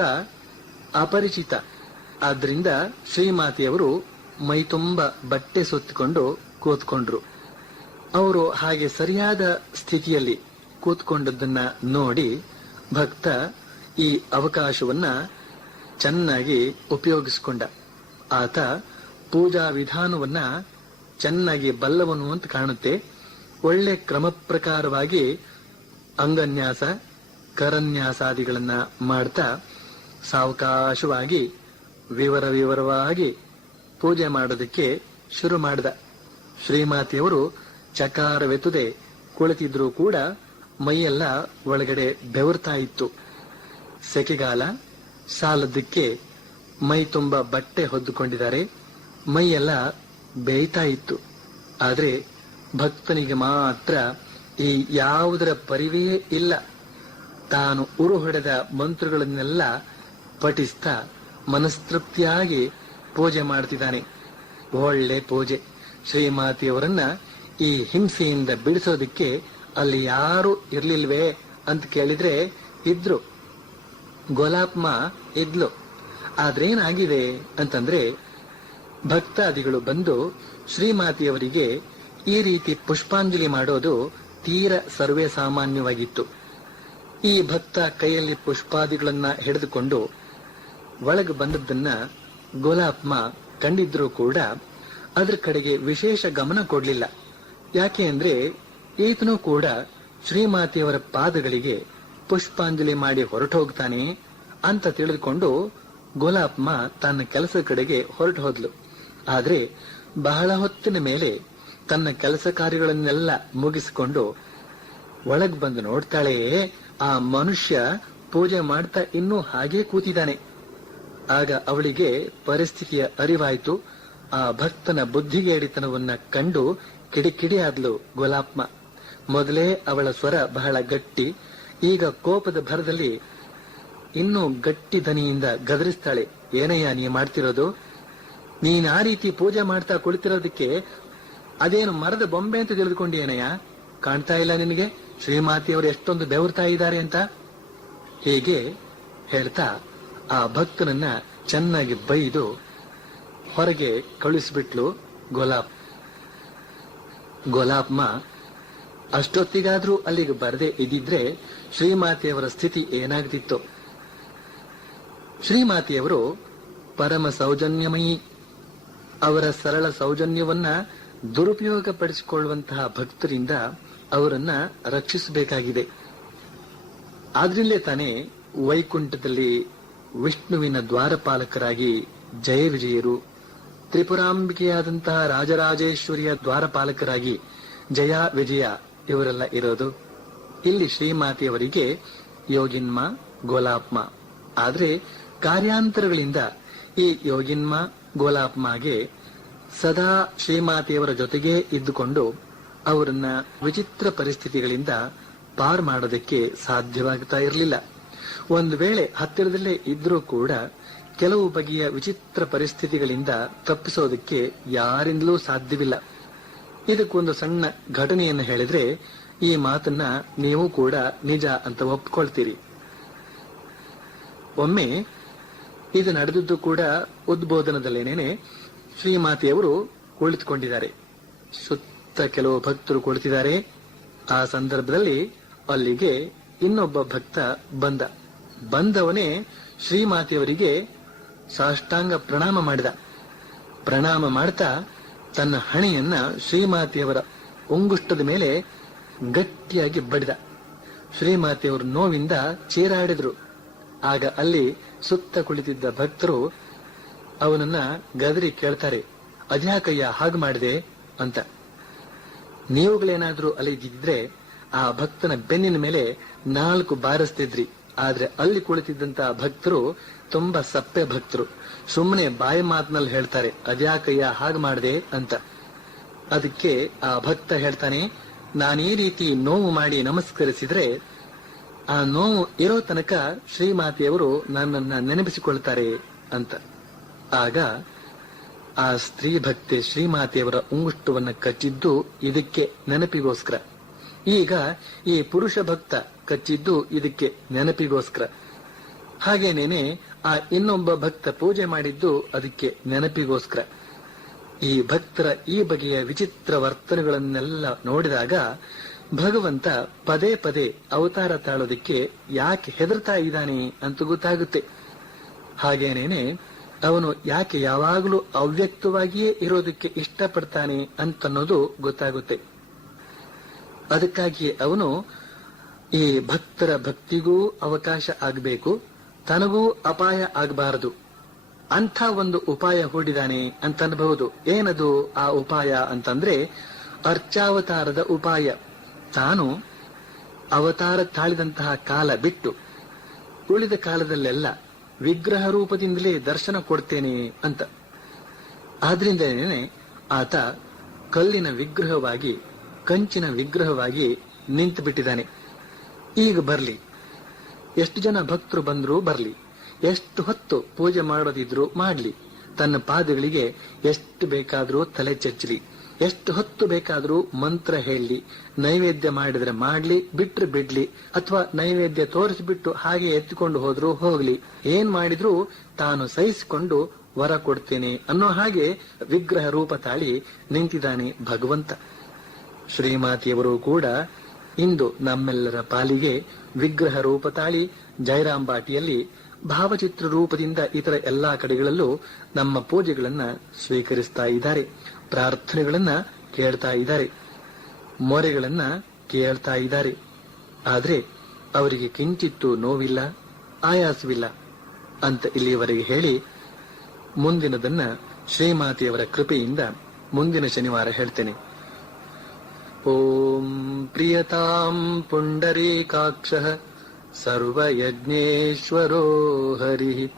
ಅಪರಿಚಿತ ಆದ್ರಿಂದ ಶ್ರೀಮಾತೆಯವರು ಮೈತುಂಬ ಬಟ್ಟೆ ಸುತ್ತಿಕೊಂಡು ಕೂತ್ಕೊಂಡ್ರು. ಅವರು ಹಾಗೆ ಸರಿಯಾದ ಸ್ಥಿತಿಯಲ್ಲಿ ಕೂತ್ಕೊಂಡದ್ದನ್ನ ನೋಡಿ ಭಕ್ತ ಈ ಅವಕಾಶವನ್ನ ಚೆನ್ನಾಗಿ ಉಪಯೋಗಿಸಿಕೊಂಡ. ಆತ ಪೂಜಾ ವಿಧಾನವನ್ನ ಚೆನ್ನಾಗಿ ಬಲ್ಲವನು ಅಂತ ಕಾಣುತ್ತೆ. ಒಳ್ಳೆ ಕ್ರಮ ಪ್ರಕಾರವಾಗಿ ಅಂಗನ್ಯಾಸ ಕರನ್ಯಾಸಾದಿಗಳನ್ನ ಮಾಡ್ತಾ ಸಾವಕಾಶವಾಗಿ ವಿವರವಾಗಿ ಪೂಜೆ ಮಾಡೋದಕ್ಕೆ ಶುರು ಮಾಡಿದ. ಶ್ರೀಮಾತೆಯವರು ಚಕಾರವೆತ್ತುದೆ ಕುಳಿತಿದ್ರೂ ಕೂಡ ಮೈಯೆಲ್ಲ ಒಳಗಡೆ ಬೆವರ್ತಾ ಇತ್ತು. ಸೆಕೆಗಾಲ ಸಾಲದಕ್ಕೆ ಮೈ ತುಂಬ ಬಟ್ಟೆ ಹೊದ್ದುಕೊಂಡಿದ್ದಾರೆ, ಮೈಯೆಲ್ಲ ಬೇಯ್ತಾ ಇತ್ತು. ಆದ್ರೆ ಭಕ್ತನಿಗೆ ಮಾತ್ರ ಈ ಯಾವುದರ ಪರಿವೇ ಇಲ್ಲ. ತಾನು ಉರು ಹೊಡೆದ ಮಂತ್ರಗಳನ್ನೆಲ್ಲ ಪಠಿಸ್ತಾ ಮನಸ್ತೃಪ್ತಿಯಾಗಿ ಪೂಜೆ ಮಾಡ್ತಿದ್ದಾನೆ. ಒಳ್ಳೆ ಪೂಜೆ. ಶ್ರೀಮಾತೆಯವರನ್ನ ಈ ಹಿಂಸೆಯಿಂದ ಬಿಡಿಸೋದಕ್ಕೆ ಅಲ್ಲಿ ಯಾರು ಇರ್ಲಿಲ್ವೇ ಅಂತ ಕೇಳಿದ್ರೆ ಇದ್ರು. ಗೋಲಾಪ್ಮ ಇದ್ಲು. ಆದ್ರೇನಾಗಿದೆ ಅಂತಂದ್ರೆ, ಭಕ್ತಾದಿಗಳು ಬಂದು ಶ್ರೀಮಾತೆಯವರಿಗೆ ಈ ರೀತಿ ಪುಷ್ಪಾಂಜಲಿ ಮಾಡೋದು ತೀರ ಸರ್ವೇ ಸಾಮಾನ್ಯವಾಗಿತ್ತು. ಈ ಭಕ್ತ ಕೈಯಲ್ಲಿ ಪುಷ್ಪಾದಿಗಳನ್ನ ಹಿಡಿದುಕೊಂಡು ಒಳಗೆ ಬಂದದ್ದನ್ನ ಗೋಲಾಪ್ಮ ಕಂಡಿದ್ರೂ ಕೂಡ ಅದ್ರ ಕಡೆಗೆ ವಿಶೇಷ ಗಮನ ಕೊಡ್ಲಿಲ್ಲ. ಯಾಕೆ ಅಂದ್ರೆ ಈತನೂ ಕೂಡ ಶ್ರೀಮಾತೆಯವರ ಪಾದಗಳಿಗೆ ಪುಷ್ಪಾಂಜಲಿ ಮಾಡಿ ಹೊರಟು ಹೋಗ್ತಾನೆ ಅಂತ ತಿಳಿದುಕೊಂಡು ಗೋಲಾಪ್ಮ ತನ್ನ ಕೆಲಸದ ಕಡೆಗೆ ಹೊರಟು ಹೋದ್ಲು. ಆದ್ರೆ ಬಹಳ ಹೊತ್ತಿನ ಮೇಲೆ ತನ್ನ ಕೆಲಸ ಕಾರ್ಯಗಳನ್ನೆಲ್ಲ ಮುಗಿಸಿಕೊಂಡು ಒಳಗ್ ಬಂದು ನೋಡ್ತಾಳೆ, ಆ ಮನುಷ್ಯ ಪೂಜೆ ಮಾಡ್ತಾ ಇನ್ನೂ ಹಾಗೇ ಕೂತಿದ್ದಾನೆ. ಆಗ ಅವಳಿಗೆ ಪರಿಸ್ಥಿತಿಯ ಅರಿವಾಯ್ತು. ಆ ಭಕ್ತನ ಬುದ್ಧಿಗೇಡಿತನವನ್ನ ಕಂಡು ಕಿಡಿಕಿಡಿ ಆದ್ಲು ಗೋಲಾಪ್ಮ. ಮೊದಲೇ ಅವಳ ಸ್ವರ ಬಹಳ ಗಟ್ಟಿ, ಈಗ ಕೋಪದ ಭರದಲ್ಲಿ ಇನ್ನೂ ಗಟ್ಟಿ ದನಿಯಿಂದ ಗದರಿಸ್ತಾಳೆ. ಏನಯ್ಯ ನೀ ಮಾಡ್ತಿರೋದು? ನೀನ್ ಆ ರೀತಿ ಪೂಜೆ ಮಾಡ್ತಾ ಕುಳಿತಿರೋದಕ್ಕೆ ಅದೇನು ಮರದ ಬೊಂಬೆ ಅಂತ ತಿಳಿದುಕೊಂಡೇನಯ್ಯ? ಕಾಣ್ತಾ ಇಲ್ಲ ನಿನಗೆ ಶ್ರೀಮಾತೆಯವರು ಎಷ್ಟೊಂದು ಬೆವರ್ತಾ ಇದ್ದಾರೆ ಅಂತ? ಹೀಗೆ ಹೇಳ್ತಾ ಆ ಭಕ್ತನನ್ನ ಚೆನ್ನಾಗಿ ಬೈದು ಹೊರಗೆ ಕಳುಹಿಸ್ಬಿಟ್ಲು ಗೋಲಾಪ್ಮ. ಅಷ್ಟೊತ್ತಿಗಾದ್ರೂ ಅಲ್ಲಿಗೆ ಬರದೆ ಇದ್ದಿದ್ರೆ ಶ್ರೀಮಾತೆಯವರ ಸ್ಥಿತಿ ಏನಾಗ್ತಿತ್ತು? ಶ್ರೀಮಾತೆಯವರು ಪರಮ ಸೌಜನ್ಯಮಯಿ. ಅವರ ಸರಳ ಸೌಜನ್ಯವನ್ನ ದುರುಪಯೋಗ ಪಡಿಸಿಕೊಳ್ಳುವಂತಹ ಭಕ್ತರಿಂದ ಅವರನ್ನ ರಕ್ಷಿಸಬೇಕಾಗಿದೆ. ಆದ್ರಿಂದಲೇ ತಾನೇ ವೈಕುಂಠದಲ್ಲಿ ವಿಷ್ಣುವಿನ ದ್ವಾರಪಾಲಕರಾಗಿ ಜಯ ವಿಜಯರು, ತ್ರಿಪುರಾಂಬಿಕೆಯಾದಂತಹ ರಾಜರಾಜೇಶ್ವರಿಯ ದ್ವಾರಪಾಲಕರಾಗಿ ಜಯ ವಿಜಯ ಇವರೆಲ್ಲ ಇರೋದು. ಇಲ್ಲಿ ಶ್ರೀಮಾತೆಯವರಿಗೆ ಯೋಗಿನ್ಮ, ಗೋಲಾಪ್ಮ. ಆದ್ರೆ ಕಾರ್ಯಾಂತರಗಳಿಂದ ಈ ಯೋಗಿನ್ಮ, ಗೋಲಾಪ್ಮಗೆ ಸದಾ ಶ್ರೀಮಾತೆಯವರ ಜೊತೆಗೇ ಇದ್ದುಕೊಂಡು ಅವರನ್ನ ವಿಚಿತ್ರ ಪರಿಸ್ಥಿತಿಗಳಿಂದ ಪಾರ್ ಮಾಡೋದಕ್ಕೆ ಸಾಧ್ಯವಾಗ್ತಾ ಇರಲಿಲ್ಲ. ಒಂದು ವೇಳೆ ಹತ್ತಿರದಲ್ಲೇ ಇದ್ರೂ ಕೂಡ ಕೆಲವು ಬಗೆಯ ವಿಚಿತ್ರ ಪರಿಸ್ಥಿತಿಗಳಿಂದ ತಪ್ಪಿಸೋದಕ್ಕೆ ಯಾರಿಂದಲೂ ಸಾಧ್ಯವಿಲ್ಲ. ಇದಕ್ಕೊಂದು ಸಣ್ಣ ಘಟನೆಯನ್ನು ಹೇಳಿದ್ರೆ ಈ ಮಾತನ್ನ ನೀವು ಕೂಡ ನಿಜ ಅಂತ ಒಪ್ಕೊಳ್ತೀರಿ. ಒಮ್ಮೆ ಇದು ನಡೆದದ್ದು ಕೂಡ ಉದ್ಬೋಧನದಲ್ಲೇನೇನೆ. ಶ್ರೀಮಾತೆಯವರು ಕುಳಿತುಕೊಂಡಿದ್ದಾರೆ, ಸುತ್ತ ಕೆಲವು ಭಕ್ತರು ಕುಳಿತಿದ್ದಾರೆ. ಆ ಸಂದರ್ಭದಲ್ಲಿ ಅಲ್ಲಿಗೆ ಇನ್ನೊಬ್ಬ ಭಕ್ತ ಬಂದವನೇ ಶ್ರೀಮಾತೆಯವರಿಗೆ ಸಾಷ್ಟಾಂಗ ಪ್ರಣಾಮ ಮಾಡಿದ. ಪ್ರಣಾಮ ಮಾಡ್ತಾ ತನ್ನ ಹಣೆಯನ್ನ ಶ್ರೀಮಾತೆಯವರ ಉಂಗುಷ್ಟದ ಮೇಲೆ ಗಟ್ಟಿಯಾಗಿ ಬಡಿದ. ಶ್ರೀಮಾತೆಯವರು ನೋವಿಂದ ಚೀರಾಡಿದ್ರು. ಆಗ ಅಲ್ಲಿ ಸುತ್ತ ಕುಳಿತಿದ್ದ ಭಕ್ತರು ಅವನನ್ನ ಗದರಿ ಕೇಳ್ತಾರೆ, ಅದ್ಯಾಕಯ್ಯ ಹಾಗೆ ಮಾಡಿದೆ ಅಂತ. ನೀವುಗಳೇನಾದ್ರೂ ಅಲ್ಲಿದ್ದಿದ್ರೆ ಆ ಭಕ್ತನ ಬೆನ್ನಿನ ಮೇಲೆ 4 ಬಾರಿಸ್ತಿದ್ರಿ. ಆದ್ರೆ ಅಲ್ಲಿ ಕುಳಿತಿದ್ದಂತಹ ಭಕ್ತರು ತುಂಬಾ ಸಪ್ಪೆ ಭಕ್ತರು. ಸುಮ್ಮನೆ ಬಾಯಿ ಮಾತಿನಲ್ಲಿ ಹೇಳ್ತಾರೆ, ಅದ್ಯಾಕಯ್ಯ ಹಾಗೆ ಮಾಡಿದೆ ಅಂತ. ಅದಕ್ಕೆ ಆ ಭಕ್ತ ಹೇಳ್ತಾನೆ, ನಾನೀ ರೀತಿ ನೋವು ಮಾಡಿ ನಮಸ್ಕರಿಸಿದ್ರೆ ಆ ನೋವು ಇರೋ ತನಕ ಶ್ರೀಮಾತೆಯವರು ನನ್ನನ್ನ ನೆನಪಿಸಿಕೊಳ್ತಾರೆ ಅಂತ. ಆಗ ಆ ಸ್ತ್ರೀ ಭಕ್ತೆ ಶ್ರೀಮಾತೆಯವರ ಉಂಗುಷ್ಟವನ್ನ ಕಚ್ಚಿದ್ದು ಇದಕ್ಕೆ ನೆನಪಿಗೋಸ್ಕರ. ಈಗ ಈ ಪುರುಷ ಭಕ್ತ ಕಚ್ಚಿದ್ದು ಇದಕ್ಕೆ ನೆನಪಿಗೋಸ್ಕರ. ಹಾಗೇನೇನೆ ಆ ಇನ್ನೊಬ್ಬ ಭಕ್ತ ಪೂಜೆ ಮಾಡಿದ್ದು ಅದಕ್ಕೆ ನೆನಪಿಗೋಸ್ಕರ. ಈ ಭಕ್ತರ ಈ ಬಗೆಯ ವಿಚಿತ್ರ ವರ್ತನೆಗಳನ್ನೆಲ್ಲ ನೋಡಿದಾಗ ಭಗವಂತ ಪದೇ ಪದೇ ಅವತಾರ ತಾಳೋದಿಕ್ಕೆ ಯಾಕೆ ಹೆದರ್ತಾ ಇದ್ದಾನೆ ಅಂತ ಗೊತ್ತಾಗುತ್ತೆ. ಹಾಗೇನೇನೆ ಅವನು ಯಾಕೆ ಯಾವಾಗಲೂ ಅವ್ಯಕ್ತವಾಗಿಯೇ ಇರೋದಕ್ಕೆ ಇಷ್ಟಪಡ್ತಾನೆ ಅಂತನ್ನೋದು ಗೊತ್ತಾಗುತ್ತೆ. ಅದಕ್ಕಾಗಿಯೇ ಅವನು ಈ ಭಕ್ತರ ಭಕ್ತಿಗೂ ಅವಕಾಶ ಆಗಬೇಕು, ತನಗೂ ಅಪಾಯ ಆಗಬಾರದು. ಅಂಥ ಒಂದು ಉಪಾಯ ಹೂಡಿದಾನೆ ಅಂತ ಅನ್ಬಹುದು. ಏನದು ಆ ಉಪಾಯ ಅಂತಂದ್ರೆ ಅರ್ಚಾವತಾರದ ಉಪಾಯ. ತಾನು ಅವತಾರ ತಾಳಿದಂತಹ ಕಾಲ ಬಿಟ್ಟು ಉಳಿದ ಕಾಲದಲ್ಲೆಲ್ಲ ವಿಗ್ರಹ ರೂಪದಿಂದಲೇ ದರ್ಶನ ಕೊಡ್ತೇನೆ ಅಂತ. ಆದ್ರಿಂದನೇ ಆತ ಕಲ್ಲಿನ ವಿಗ್ರಹವಾಗಿ, ಕಂಚಿನ ವಿಗ್ರಹವಾಗಿ ನಿಂತು ಬಿಟ್ಟಿದ್ದಾನೆ. ಈಗ ಬರ್ಲಿ, ಎಷ್ಟು ಜನ ಭಕ್ತರು ಬಂದ್ರು ಬರ್ಲಿ, ಎಷ್ಟು ಹೊತ್ತು ಪೂಜೆ ಮಾಡೋದಿದ್ರು ಮಾಡ್ಲಿ, ತನ್ನ ಪಾದಗಳಿಗೆ ಎಷ್ಟು ಬೇಕಾದ್ರೂ ತಲೆ ಚಚ್ಚಲಿ, ಎಷ್ಟು ಹೊತ್ತು ಬೇಕಾದ್ರೂ ಮಂತ್ರ ಹೇಳಲಿ, ನೈವೇದ್ಯ ಮಾಡಿದ್ರೆ ಮಾಡ್ಲಿ, ಬಿಟ್ರೆ ಬಿಡ್ಲಿ, ಅಥವಾ ನೈವೇದ್ಯ ತೋರಿಸ್ಬಿಟ್ಟು ಹಾಗೆ ಎತ್ತಿಕೊಂಡು ಹೋದ್ರು ಹೋಗ್ಲಿ, ಏನ್ ಮಾಡಿದ್ರೂ ತಾನು ಸಹಿಸಿಕೊಂಡು ವರ ಕೊಡ್ತೇನೆ ಅನ್ನೋ ಹಾಗೆ ವಿಗ್ರಹ ರೂಪ ತಾಳಿ ನಿಂತಿದ್ದಾನೆ ಭಗವಂತ. ಶ್ರೀಮಾತೆಯವರು ಕೂಡ ಇಂದು ನಮ್ಮೆಲ್ಲರ ಪಾಲಿಗೆ ವಿಗ್ರಹ ರೂಪ ತಾಳಿ ಜಯರಾಂಬಾಟಿಯಲ್ಲಿ ಭಾವಚಿತ್ರ ರೂಪದಿಂದ ಇತರ ಎಲ್ಲಾ ಕಡೆಗಳಲ್ಲೂ ನಮ್ಮ ಪೂಜೆಗಳನ್ನ ಸ್ವೀಕರಿಸ್ತಾ ಇದ್ದಾರೆ, ಪ್ರಾರ್ಥನೆಗಳನ್ನ ಕೇಳ್ತಾ ಇದ್ದಾರೆ, ಮೊರೆಗಳನ್ನ ಕೇಳ್ತಾ ಇದ್ದಾರೆ. ಆದ್ರೆ ಅವರಿಗೆ ಕಿಂಚಿತ್ತೂ ನೋವಿಲ್ಲ, ಆಯಾಸವಿಲ್ಲ ಅಂತ ಇಲ್ಲಿಯವರೆಗೆ ಹೇಳಿ ಮುಂದಿನದನ್ನ ಶ್ರೀಮಾತೆಯವರ ಕೃಪೆಯಿಂದ ಮುಂದಿನ ಶನಿವಾರ ಹೇಳ್ತೇನೆ. ಓಂ ಪ್ರಿಯತಾಂ ಪುಂಡರೀಕಾಕ್ಷಃ ಸರ್ವಯಜ್ಞೇಶ್ವರೋ ಹರಿಃ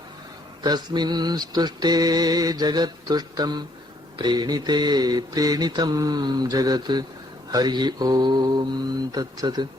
ತಸ್ಮಿನ್ ಸ್ತುಷ್ಟೇ ಜಗತ್ತುಷ್ಟಂ ಪ್ರೇಣಿತೆ ಪ್ರೇಣಿತಂ ಜಗತ್. ಹರಿ ಓಂ ತತ್ಸತ್.